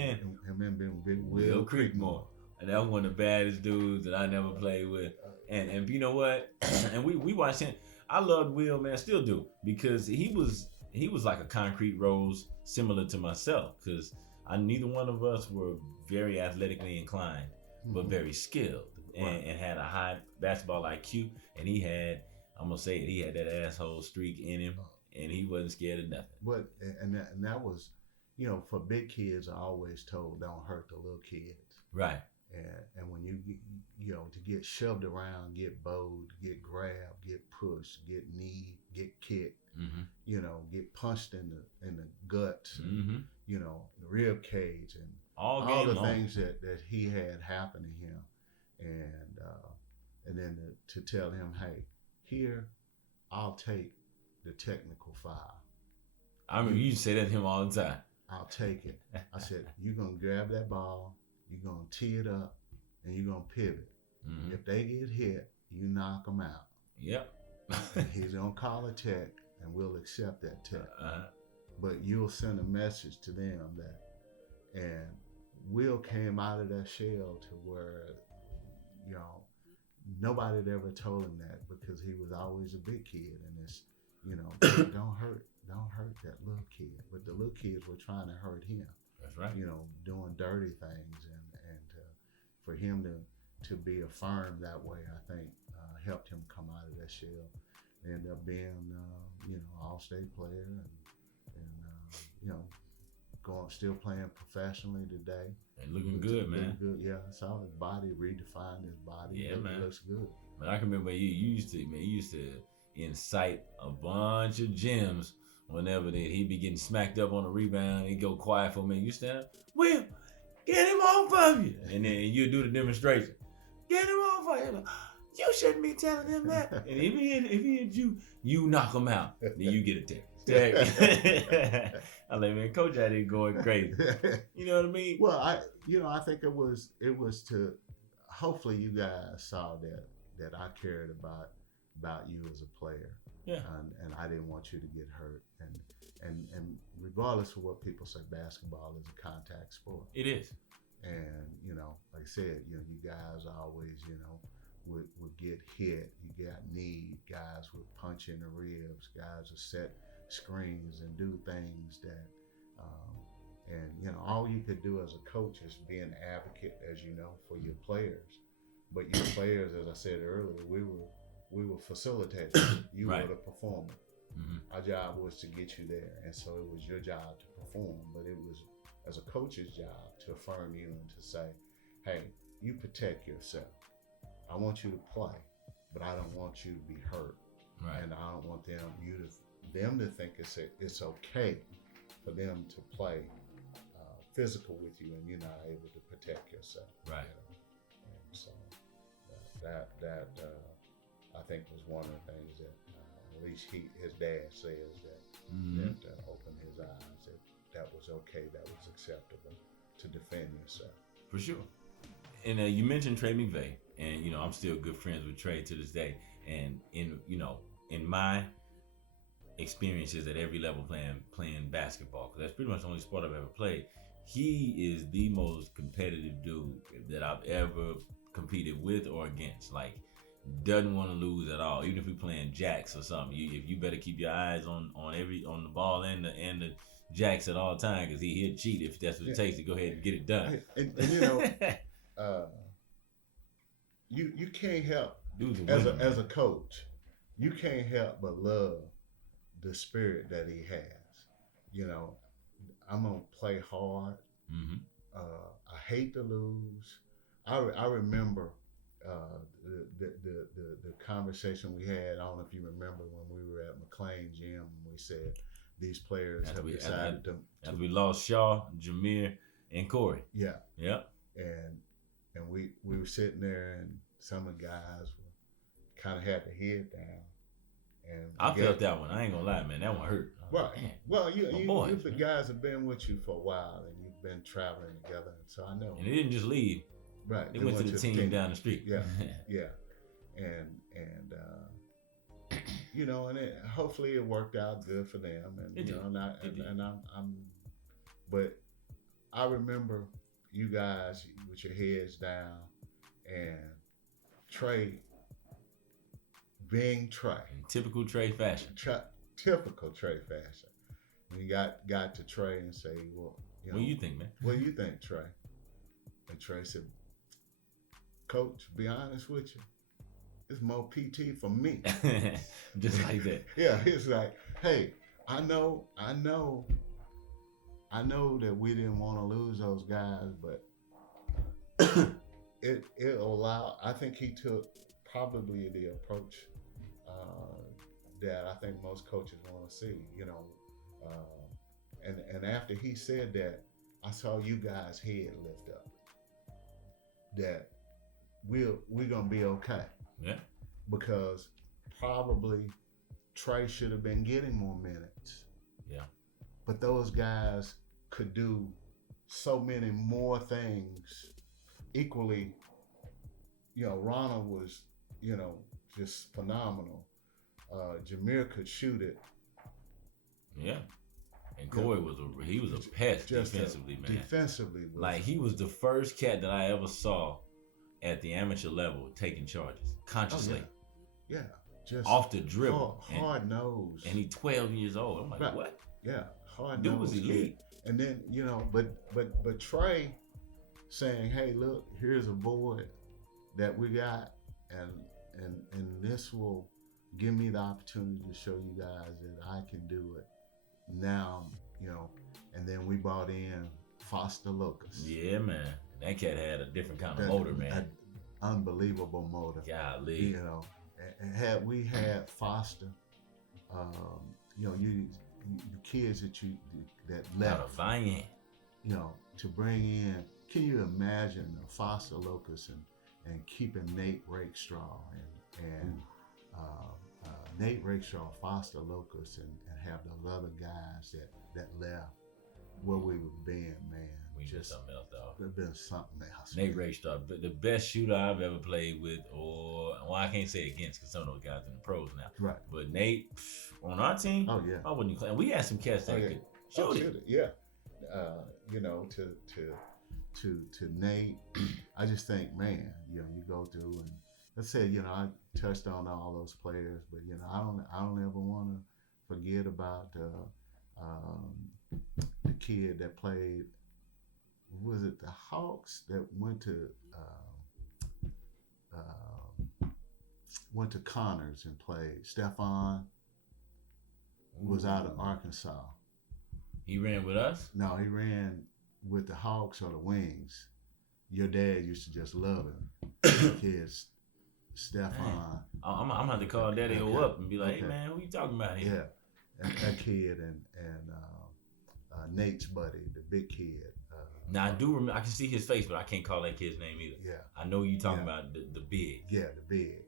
and Big Will Creekmore. And that was one of the baddest dudes that I never played with. And you know what? And we watched him. I loved Will, man, still do, because he was like a concrete rose, similar to myself, because neither one of us were very athletically inclined, but very skilled, and had a high basketball IQ. And he had, I'm gonna say it, he had that asshole streak in him, and he wasn't scared of nothing. But and that was, you know, for big kids, I always told, don't hurt the little kids. Right. And when you know, to get shoved around, get bowed, get grabbed, get pushed, get kneed, get kicked, you know, get punched in the guts, and, you know, the rib cage, and all the things that he had happen to him, and then to tell him, hey, here, I'll take the technical foul. I mean, you say that to him all the time. I'll take it. I said, you're gonna grab that ball, you're gonna tee it up, and you're gonna pivot. If they get hit, you knock them out. Yep. He's gonna call a tech, and we'll accept that tech. But you'll send a message to them that, and Will came out of that shell to where, you know, nobody had ever told him that, because he was always a big kid, and it's, you know, don't hurt that little kid. But the little kids were trying to hurt him. That's right. You know, doing dirty things, and for him to be affirmed that way, I think helped him come out of that shell. Ended up being, you know, all-state player, and you know, still playing professionally today. And looking good, man. Good, yeah. I saw his body, redefined his body. Yeah, man. It looks good. But I can remember you used to incite a bunch of gems whenever he'd be getting smacked up on a rebound. He'd go quiet for a minute. You stand up, Will, get him off of you. And then you do the demonstration. Get him off of you. You shouldn't be telling him that. And if he hit you, you knock him out. Then you get a tech. I like, man, Coach out here going crazy. You know what I mean? Well, I think it was to, hopefully you guys saw that I cared about you as a player. Yeah. And I didn't want you to get hurt. And regardless of what people say, basketball is a contact sport. It is. And, you know, like I said, you know, you guys always, you know, would get hit. You got kneed. Guys would punch in the ribs. Guys would set screens and do things that, and you know, all you could do as a coach is be an advocate, as you know, for your players. But your players, as I said earlier, we were facilitators. You right. were the performer. Our job was to get you there, and so it was your job to perform. But it was, as a coach's job, to affirm you and to say, hey, you protect yourself. I want you to play, but I don't want you to be hurt. Right. And I don't want them to think it's okay for them to play physical with you, and you're not able to protect yourself. Right. You know? And so that I think was one of the things that at least his dad says that opened his eyes, that was okay, that was acceptable to defend yourself. For sure. And you mentioned Trey McVay, and you know, I'm still good friends with Trey to this day. And in my experiences at every level playing basketball, because that's pretty much the only sport I've ever played, he is the most competitive dude that I've ever competed with or against. Like, doesn't want to lose at all. Even if we're playing jacks or something, you better keep your eyes on the ball and the jacks at all times, because he'll cheat if that's what it takes to go ahead and get it done. And you know, you can't help as a coach, you can't help but love the spirit that he has. You know, I'm gonna play hard. I hate to lose. I remember the conversation we had. I don't know if you remember when we were at McLean Gym, and we said, these players after have decided to. After we lost Shaw, Jameer, and Corey. Yeah. Yep. And we were sitting there, and some of the guys were kind of had their head down. And I felt that one. I ain't gonna lie, man. That one hurt. Right. Man, well, you boys, the guys have been with you for a while, and you've been traveling together, and so I know. And they didn't just leave. Right. They went to the team down the street. Yeah. Yeah. And you know, and hopefully it worked out good for them, and It you did. know, and I'm, but I remember you guys with your heads down, and Trey being Trey, In typical Trey fashion. typical Trey fashion. And you got to Trey and say, well, you know, What do you think, man? what do you think, Trey? And Trey said, Coach, be honest with you, it's more PT for me. Just like that. Yeah, it's like, hey, I know that we didn't want to lose those guys, but it allowed. I think he took probably the approach that I think most coaches want to see. You know, and after he said that, I saw you guys' head lift up. That we're gonna be okay. Yeah. Because probably Trey should have been getting more minutes. Yeah. But those guys could do so many more things equally. You know, Ronald was, you know, just phenomenal. Jameer could shoot it. Yeah. And Corey was a pest defensively, man. Defensively. Like, he was the first cat that I ever saw at the amateur level taking charges consciously. Oh, yeah. Just off the dribble. Hard nose. And he's 12 years old. I'm like, right. What? Yeah. Hard Dude nose. was elite. And then, you know, but Trey saying, hey, look, here's a board that we got, and this will give me the opportunity to show you guys that I can do it now, you know. And then we brought in Foster Lucas. Yeah, man. That cat had a different kind of motor, man. An unbelievable motor. Golly. You know, and had we had Foster, you know, you kids that left, Viant. you know, to bring in. Can you imagine Foster Lucas and keeping Nate Rakestraw and Nate Rakestraw, Foster Lucas, and have those other guys that left, where we would been, man. We just something else, though. It'd been something else. Nate Rakestraw, the best shooter I've ever played with, well, I can't say against because some of those guys in the pros now. Right. But Nate, on our team, oh yeah, I wouldn't even claim. We had some cats that could shoot it. Yeah. You know, to Nate, I just think, man, you know, you go through and let's say, you know, I touched on all those players, but you know, I don't ever want to forget about the kid that played. Was it the Hawks that went to Connors and played? Stephon was out of Arkansas. He ran with us? No, he ran with the Hawks or the Wings. Your dad used to just love him. The kids, Stephon. I'm gonna have to call Daddy O up and be like, hey man, who you talking about here? Yeah, that kid and Nate's buddy, the big kid. Now I do remember. I can see his face, but I can't call that kid's name either. Yeah, I know you talking about the big. Yeah, the big.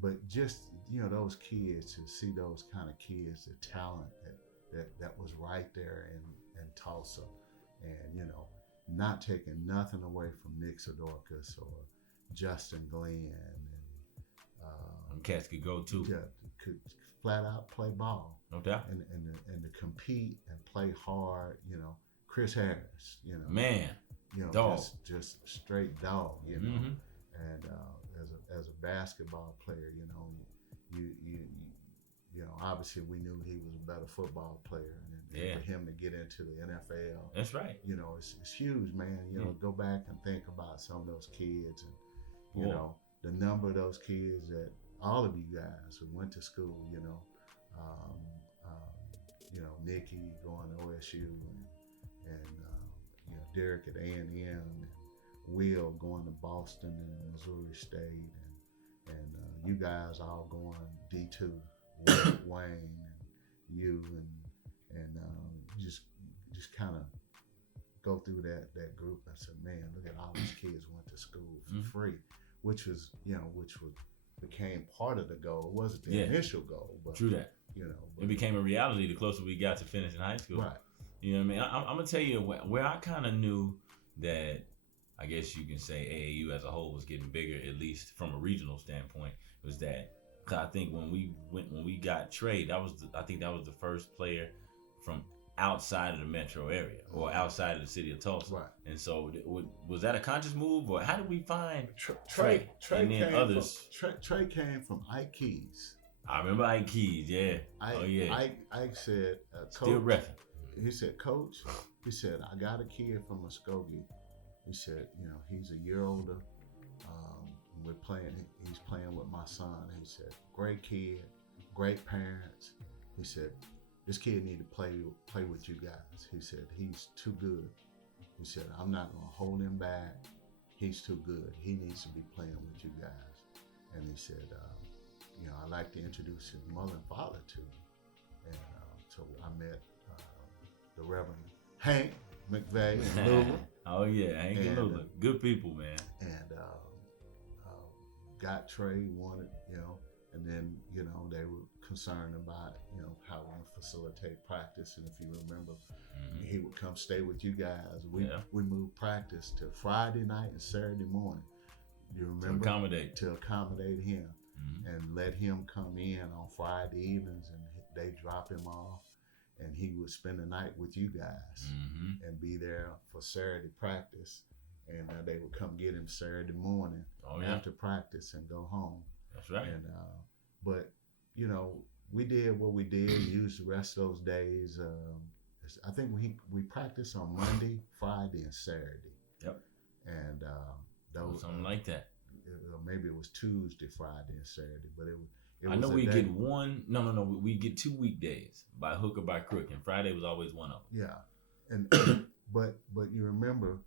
But just, you know, those kids, to see those kind of kids, the talent that was right there in Tulsa, and you know, not taking nothing away from Nick Sidorkas or Justin Glenn, and cats could go too. Yeah, could flat out play ball. No doubt. And to compete and play hard, you know. Chris Harris, you know, man, you know, dog. just straight dog, you know. Mm-hmm. And as a basketball player, you know, you know, obviously we knew he was a better football player, and for him to get into the NFL, that's right. You know, it's huge, man. You know, go back and think about some of those kids, and you know, the number of those kids that all of you guys who went to school, you know, Nikki going to OSU, and you know, Derrek at A&M, and Will going to Boston and Missouri State, and you guys all going D2, Wayne and you and just kind of go through that group and say, man, look at all these kids went to school for free, which became part of the goal. It wasn't the initial goal, but true that. But it became a reality the closer we got to finishing high school. Right. You know what I mean? I'm gonna tell you where I kind of knew that, I guess you can say AAU as a whole was getting bigger, at least from a regional standpoint, was that, cause I think when we got Trey, I think that was the first player from outside of the metro area or outside of the city of Tulsa. Right. And so was that a conscious move, or how did we find Trey and then others? Trey came from Ike Keys. I remember Ike Keys, yeah. Ike said, still reffing. He said, Coach, he said, I got a kid from Muskogee. He said, he's a year older. He's playing with my son. He said, great kid, great parents. He said, this kid need to play with you guys. He said, he's too good. He said, I'm not gonna hold him back. He's too good. He needs to be playing with you guys. And he said, I'd like to introduce his mother and father to you. And so I met the Reverend Hank McVeigh and Lula. Oh yeah, Hank and Lula. Good people, man. And got Trey, wanted, and then, they were concerned about, how we facilitate practice. And if you remember, he would come stay with you guys. We moved practice to Friday night and Saturday morning. You remember? To accommodate him. And let him come in on Friday evenings, and they drop him off, and he would spend the night with you guys and be there for Saturday practice. And they would come get him Saturday morning after practice and go home. That's right. And but we did what we did. Used the rest of those days. I think we practiced on Monday, Friday, and Saturday. Yep. And those something like that. Maybe it was Tuesday, Friday, and Saturday, but it I know we get one. No. We get 2 weekdays by hook or by crook, and Friday was always one of them. Yeah, and but you remember,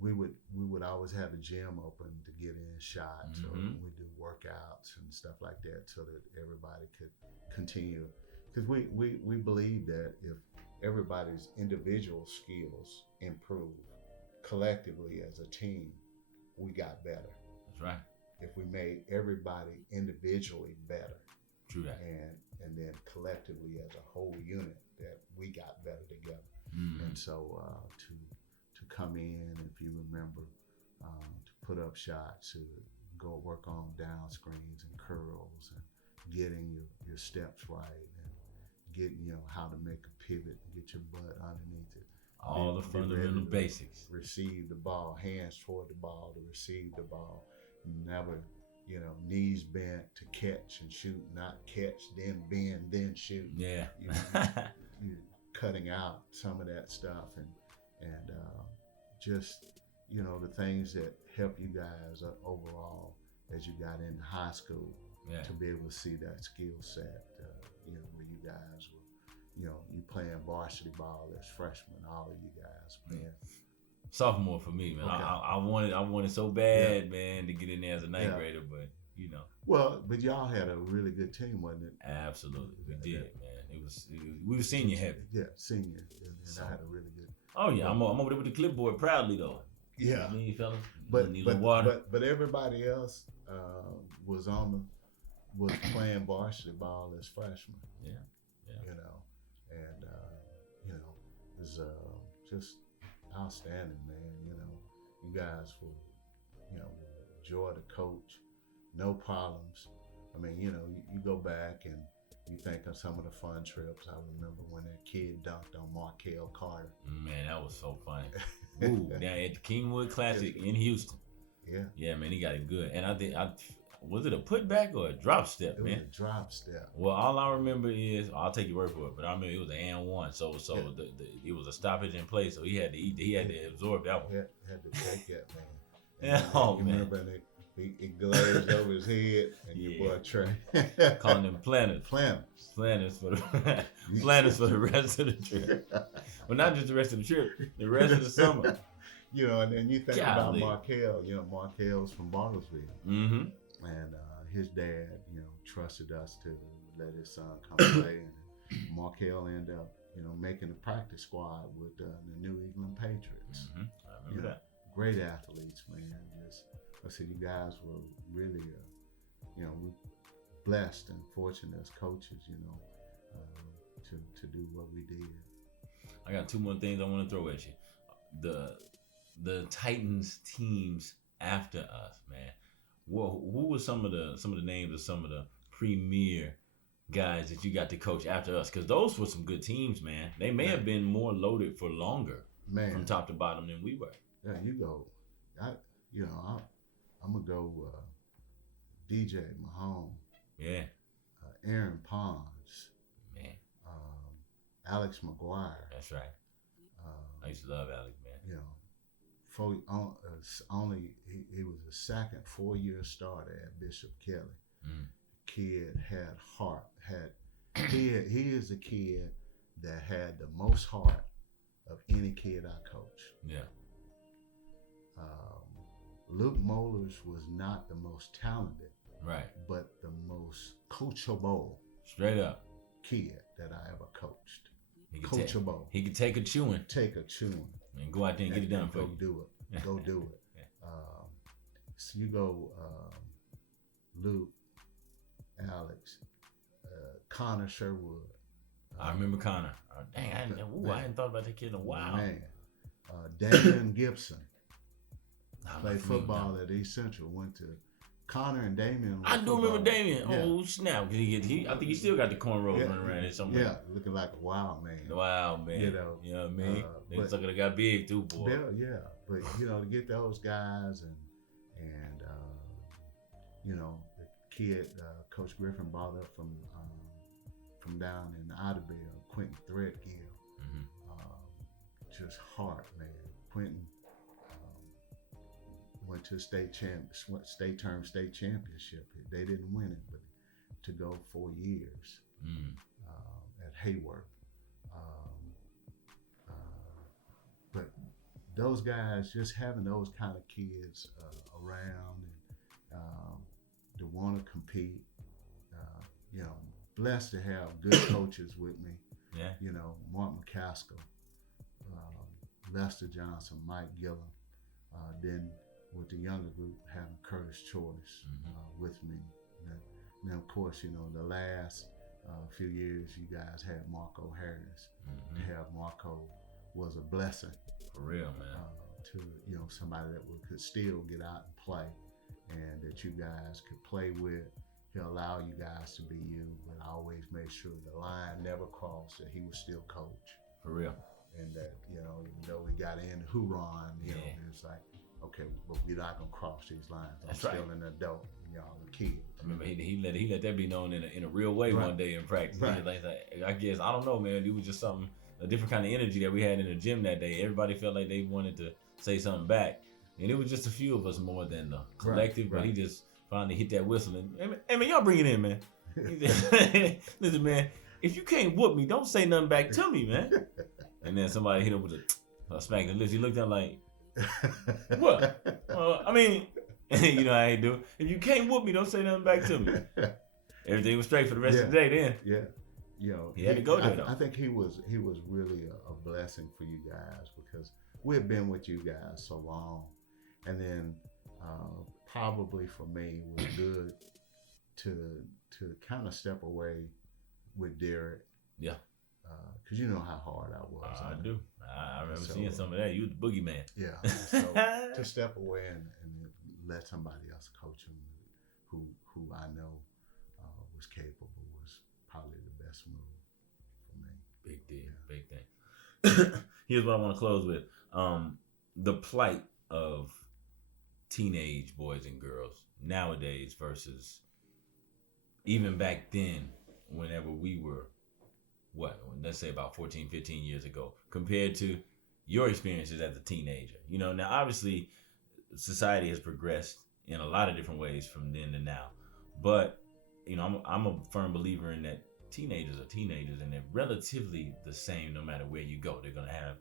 we would always have the gym open to get in shots, or we do workouts and stuff like that, so that everybody could continue. Because we believe that if everybody's individual skills improve collectively as a team, we got better. That's right. If we made everybody individually better, true that, and then collectively as a whole unit, that we got better together. And so to come in, if you remember, to put up shots, to go work on down screens and curls, and getting your steps right, and getting how to make a pivot and get your butt underneath it. All the fundamental basics. Receive the ball, hands toward the ball to receive the ball. Never, knees bent to catch and shoot, not catch, then bend, then shoot. Yeah. You're cutting out some of that stuff, and just, the things that help you guys overall as you got into high school, to be able to see that skill set, where you guys were, you playing varsity ball as freshmen, all of you guys playing. Sophomore for me, man. Okay. I wanted so bad, man, to get in there as a ninth grader, but Well, but y'all had a really good team, wasn't it? Absolutely, we did, man. We were senior heavy. Yeah, senior, and I had a really good. Oh yeah, I'm over there with the clipboard proudly though. Yeah, me fellas. But everybody else was playing varsity ball as freshmen. Yeah. And it was just outstanding, man. You guys were, joy to coach, no problems. I mean, you go back and you think of some of the fun trips. I remember when that kid dunked on Markel Carter. Man, that was so funny. Ooh, down at the Kingwood Classic in Houston. Yeah. Yeah, man, he got it good. And I think, was it a putback or a drop step, man? It was a drop step. Well, all I remember is, I'll take your word for it, but I remember it was an and one. So it was a stoppage in play, so he had to absorb that one. Had to take that, man. Man. Remember it glazed over his head, and your boy Trey. Calling them planners. Planners for the rest of the trip. Well, not just the rest of the trip, the rest of the summer. And then you think about Markel. Markel's from Bartlesville. Mm-hmm. And his dad, trusted us to let his son come play. Markel ended up, making the practice squad with the New England Patriots. Mm-hmm. I remember that. Great athletes, man. Just, I said, you guys were really, we blessed and fortunate as coaches, to do what we did. I got two more things I want to throw at you. The Titans teams after us, man. Who were some of the names of some of the premier guys that you got to coach after us? Because those were some good teams, man. They may have been more loaded for longer, man, from top to bottom than we were. Yeah, you go. I'm gonna go. DJ Mahone. Yeah. Aaron Pons. Man. Alex McGuire. That's right. I used to love Alex, man. He was a second 4-year starter at Bishop Kelly. Mm. Kid had heart. He is the kid that had the most heart of any kid I coached. Yeah. Luke Mollers was not the most talented, right, but the most coachable, straight up, kid that I ever coached. Coachable. He could take a chewing. And go out there and get it done for you. Go do it. Yeah. So you go, Luke, Alex, Connor Sherwood. I remember Connor. I hadn't thought about that kid in a while. Man. Damian Gibson. Played football at East Central. Went to Connor and Damian. I do remember Damian. Yeah. Oh snap! I think he still got the cornrows running around there somewhere. Yeah, looking like a wild man. Wild man. You know what I mean? They sucker that got big too, boy. Yeah, but to get those guys and the kid Coach Griffin brought up from down in Idabel, Quentin Threadgill. Mm-hmm. Just heart, man. Quentin. Went to state championship. They didn't win it, but to go 4 years at Hayward. But those guys, just having those kind of kids around and to want to compete, blessed to have good coaches with me. Yeah. Mark McCaskill, Lester Johnson, Mike Gillum, then with the younger group having Curtis Choice with me. Now, of course, the last few years you guys had Marco Harris. Mm-hmm. To have Marco was a blessing. For real, man. To somebody that could still get out and play, and that you guys could play with. He'll allow you guys to be you, but I always made sure the line never crossed, that he was still coach. For real. And that, even though we got in Huron, it was like, okay, but we're not gonna cross these lines. I'm still an adult, y'all a kid. I remember he let that be known in a real way one day in practice. Right. Like, I guess I don't know, man. It was just a different kind of energy that we had in the gym that day. Everybody felt like they wanted to say something back, and it was just a few of us more than the collective. Right. But he just finally hit that whistle and, hey man, y'all bring it in, man. Listen, man, if you can't whoop me, don't say nothing back to me, man. And then somebody hit him with a smack the lips. He looked at him like, what? I mean, you know how I do. If you can't whoop me, don't say nothing back to me. Everything was straight for the rest of the day then. Yeah. He had to go there, though. I think he was really a blessing for you guys, because we had been with you guys so long. And then probably for me, it was good to kind of step away with Derrek. Yeah. Because you know how hard I was. I do. I remember seeing some of that. You was the boogeyman. Yeah. So to step away and let somebody else coach him, who I know was capable, was probably the best move for me. Big deal. Yeah. Big thing. Here's what I want to close with. The plight of teenage boys and girls nowadays versus even back then, whenever we were, let's say about 14, 15 years ago, compared to your experiences as a teenager. Now obviously society has progressed in a lot of different ways from then to now. But, I'm a firm believer in that teenagers are teenagers, and they're relatively the same no matter where you go. They're going to have,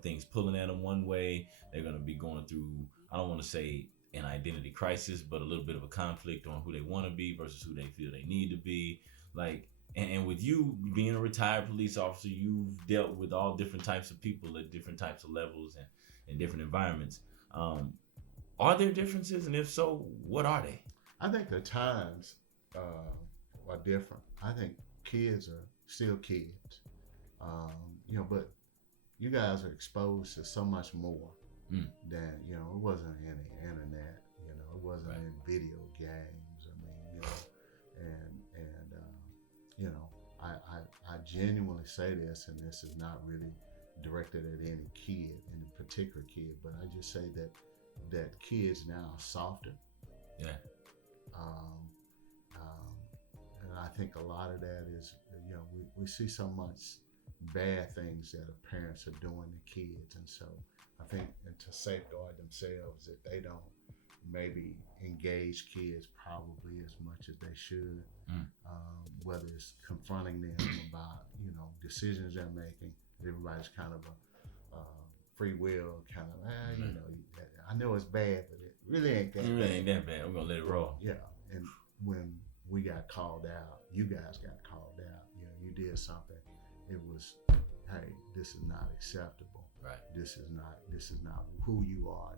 things pulling at them one way. They're going to be going through, I don't want to say an identity crisis, but a little bit of a conflict on who they want to be versus who they feel they need to be. Like, And with you being a retired police officer, you've dealt with all different types of people at different types of levels and different environments. Are there differences? And if so, what are they? I think the times are different. I think kids are still kids. But you guys are exposed to so much more than, it wasn't any internet, it wasn't in video games. I genuinely say this, and this is not really directed at any kid, any particular kid, but I just say that kids now are softer. Yeah. And I think a lot of that is, we see so much bad things that our parents are doing to kids, and so I think to safeguard themselves that they don't maybe engage kids probably as much as they should, whether it's confronting them about decisions they're making. Everybody's kind of a free will kind of I know it's bad, but it really ain't that bad. It really ain't that bad. We're gonna let it roll. Yeah, and when we got called out, you guys got called out. You did something. It was, hey, this is not acceptable. Right. This is not who you are.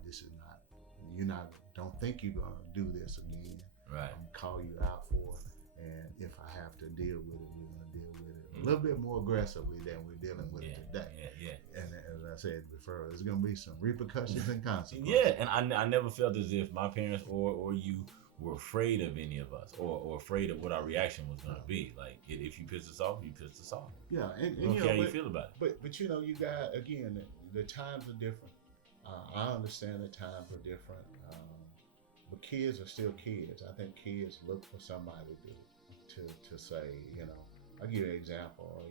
Don't think you're gonna do this again. Right. I'm gonna call you out for it. And if I have to deal with it, we're gonna deal with it a little bit more aggressively than we're dealing with it today. Yeah. And as I said before, there's gonna be some repercussions and consequences. Yeah, and I never felt as if my parents or you were afraid of any of us or afraid of what our reaction was gonna be. Like if you pissed us off, you pissed us off. Yeah, and I don't care how you feel about it. But you got, again, the times are different. I understand the times are different. But kids are still kids. I think kids look for somebody to say, I'll give you an example.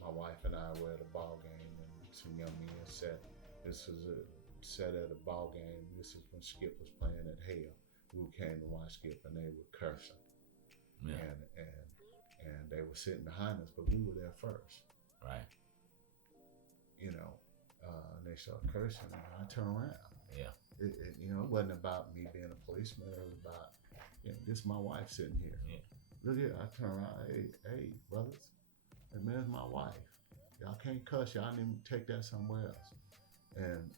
My wife and I were at a ball game, and some young men sat. This was sat at a ball game. This is when Skip was playing at Hale. We came to watch Skip, and they were cursing. Yeah. And they were sitting behind us, but we were there first. Right. And they started cursing, and I turned around. Yeah. It wasn't about me being a policeman. It was about, this is my wife sitting here. Yeah. Look here, I turn around, hey, brothers, that man's my wife. Y'all can't cuss, y'all need to take that somewhere else. And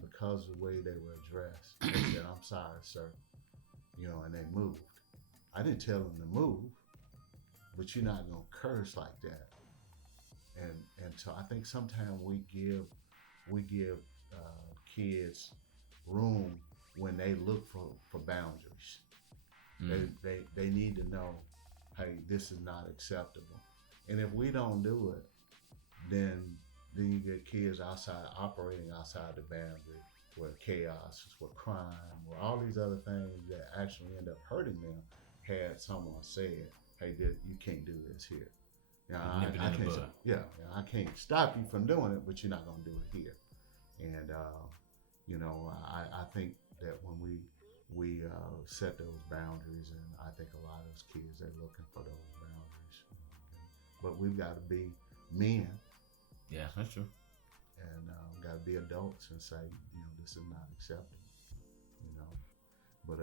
because of the way they were addressed, they said, I'm sorry, sir. And they moved. I didn't tell them to move, but you're not gonna curse like that. And so I think sometimes we give kids room when they look for boundaries. They need to know, hey, this is not acceptable. And if we don't do it, then you get kids operating outside the boundary, where chaos, where crime, where all these other things that actually end up hurting them. Had someone said, hey, you can't do this here. I can't stop you from doing it, but you're not going to do it here. And I think that when we set those boundaries, and I think a lot of those kids, they're looking for those boundaries. But we've got to be men. Yeah, that's true. And got to be adults and say, this is not acceptable. But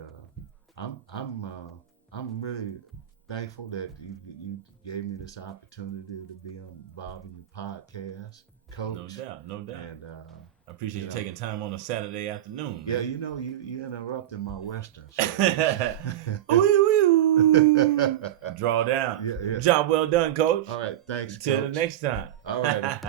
I'm really thankful that you gave me this opportunity to be involved in your podcast, Coach. No doubt. And I appreciate you taking time on a Saturday afternoon. Yeah, you interrupted my Western. Draw down. Yeah. Job well done, Coach. All right, thanks. Till the next time. All right.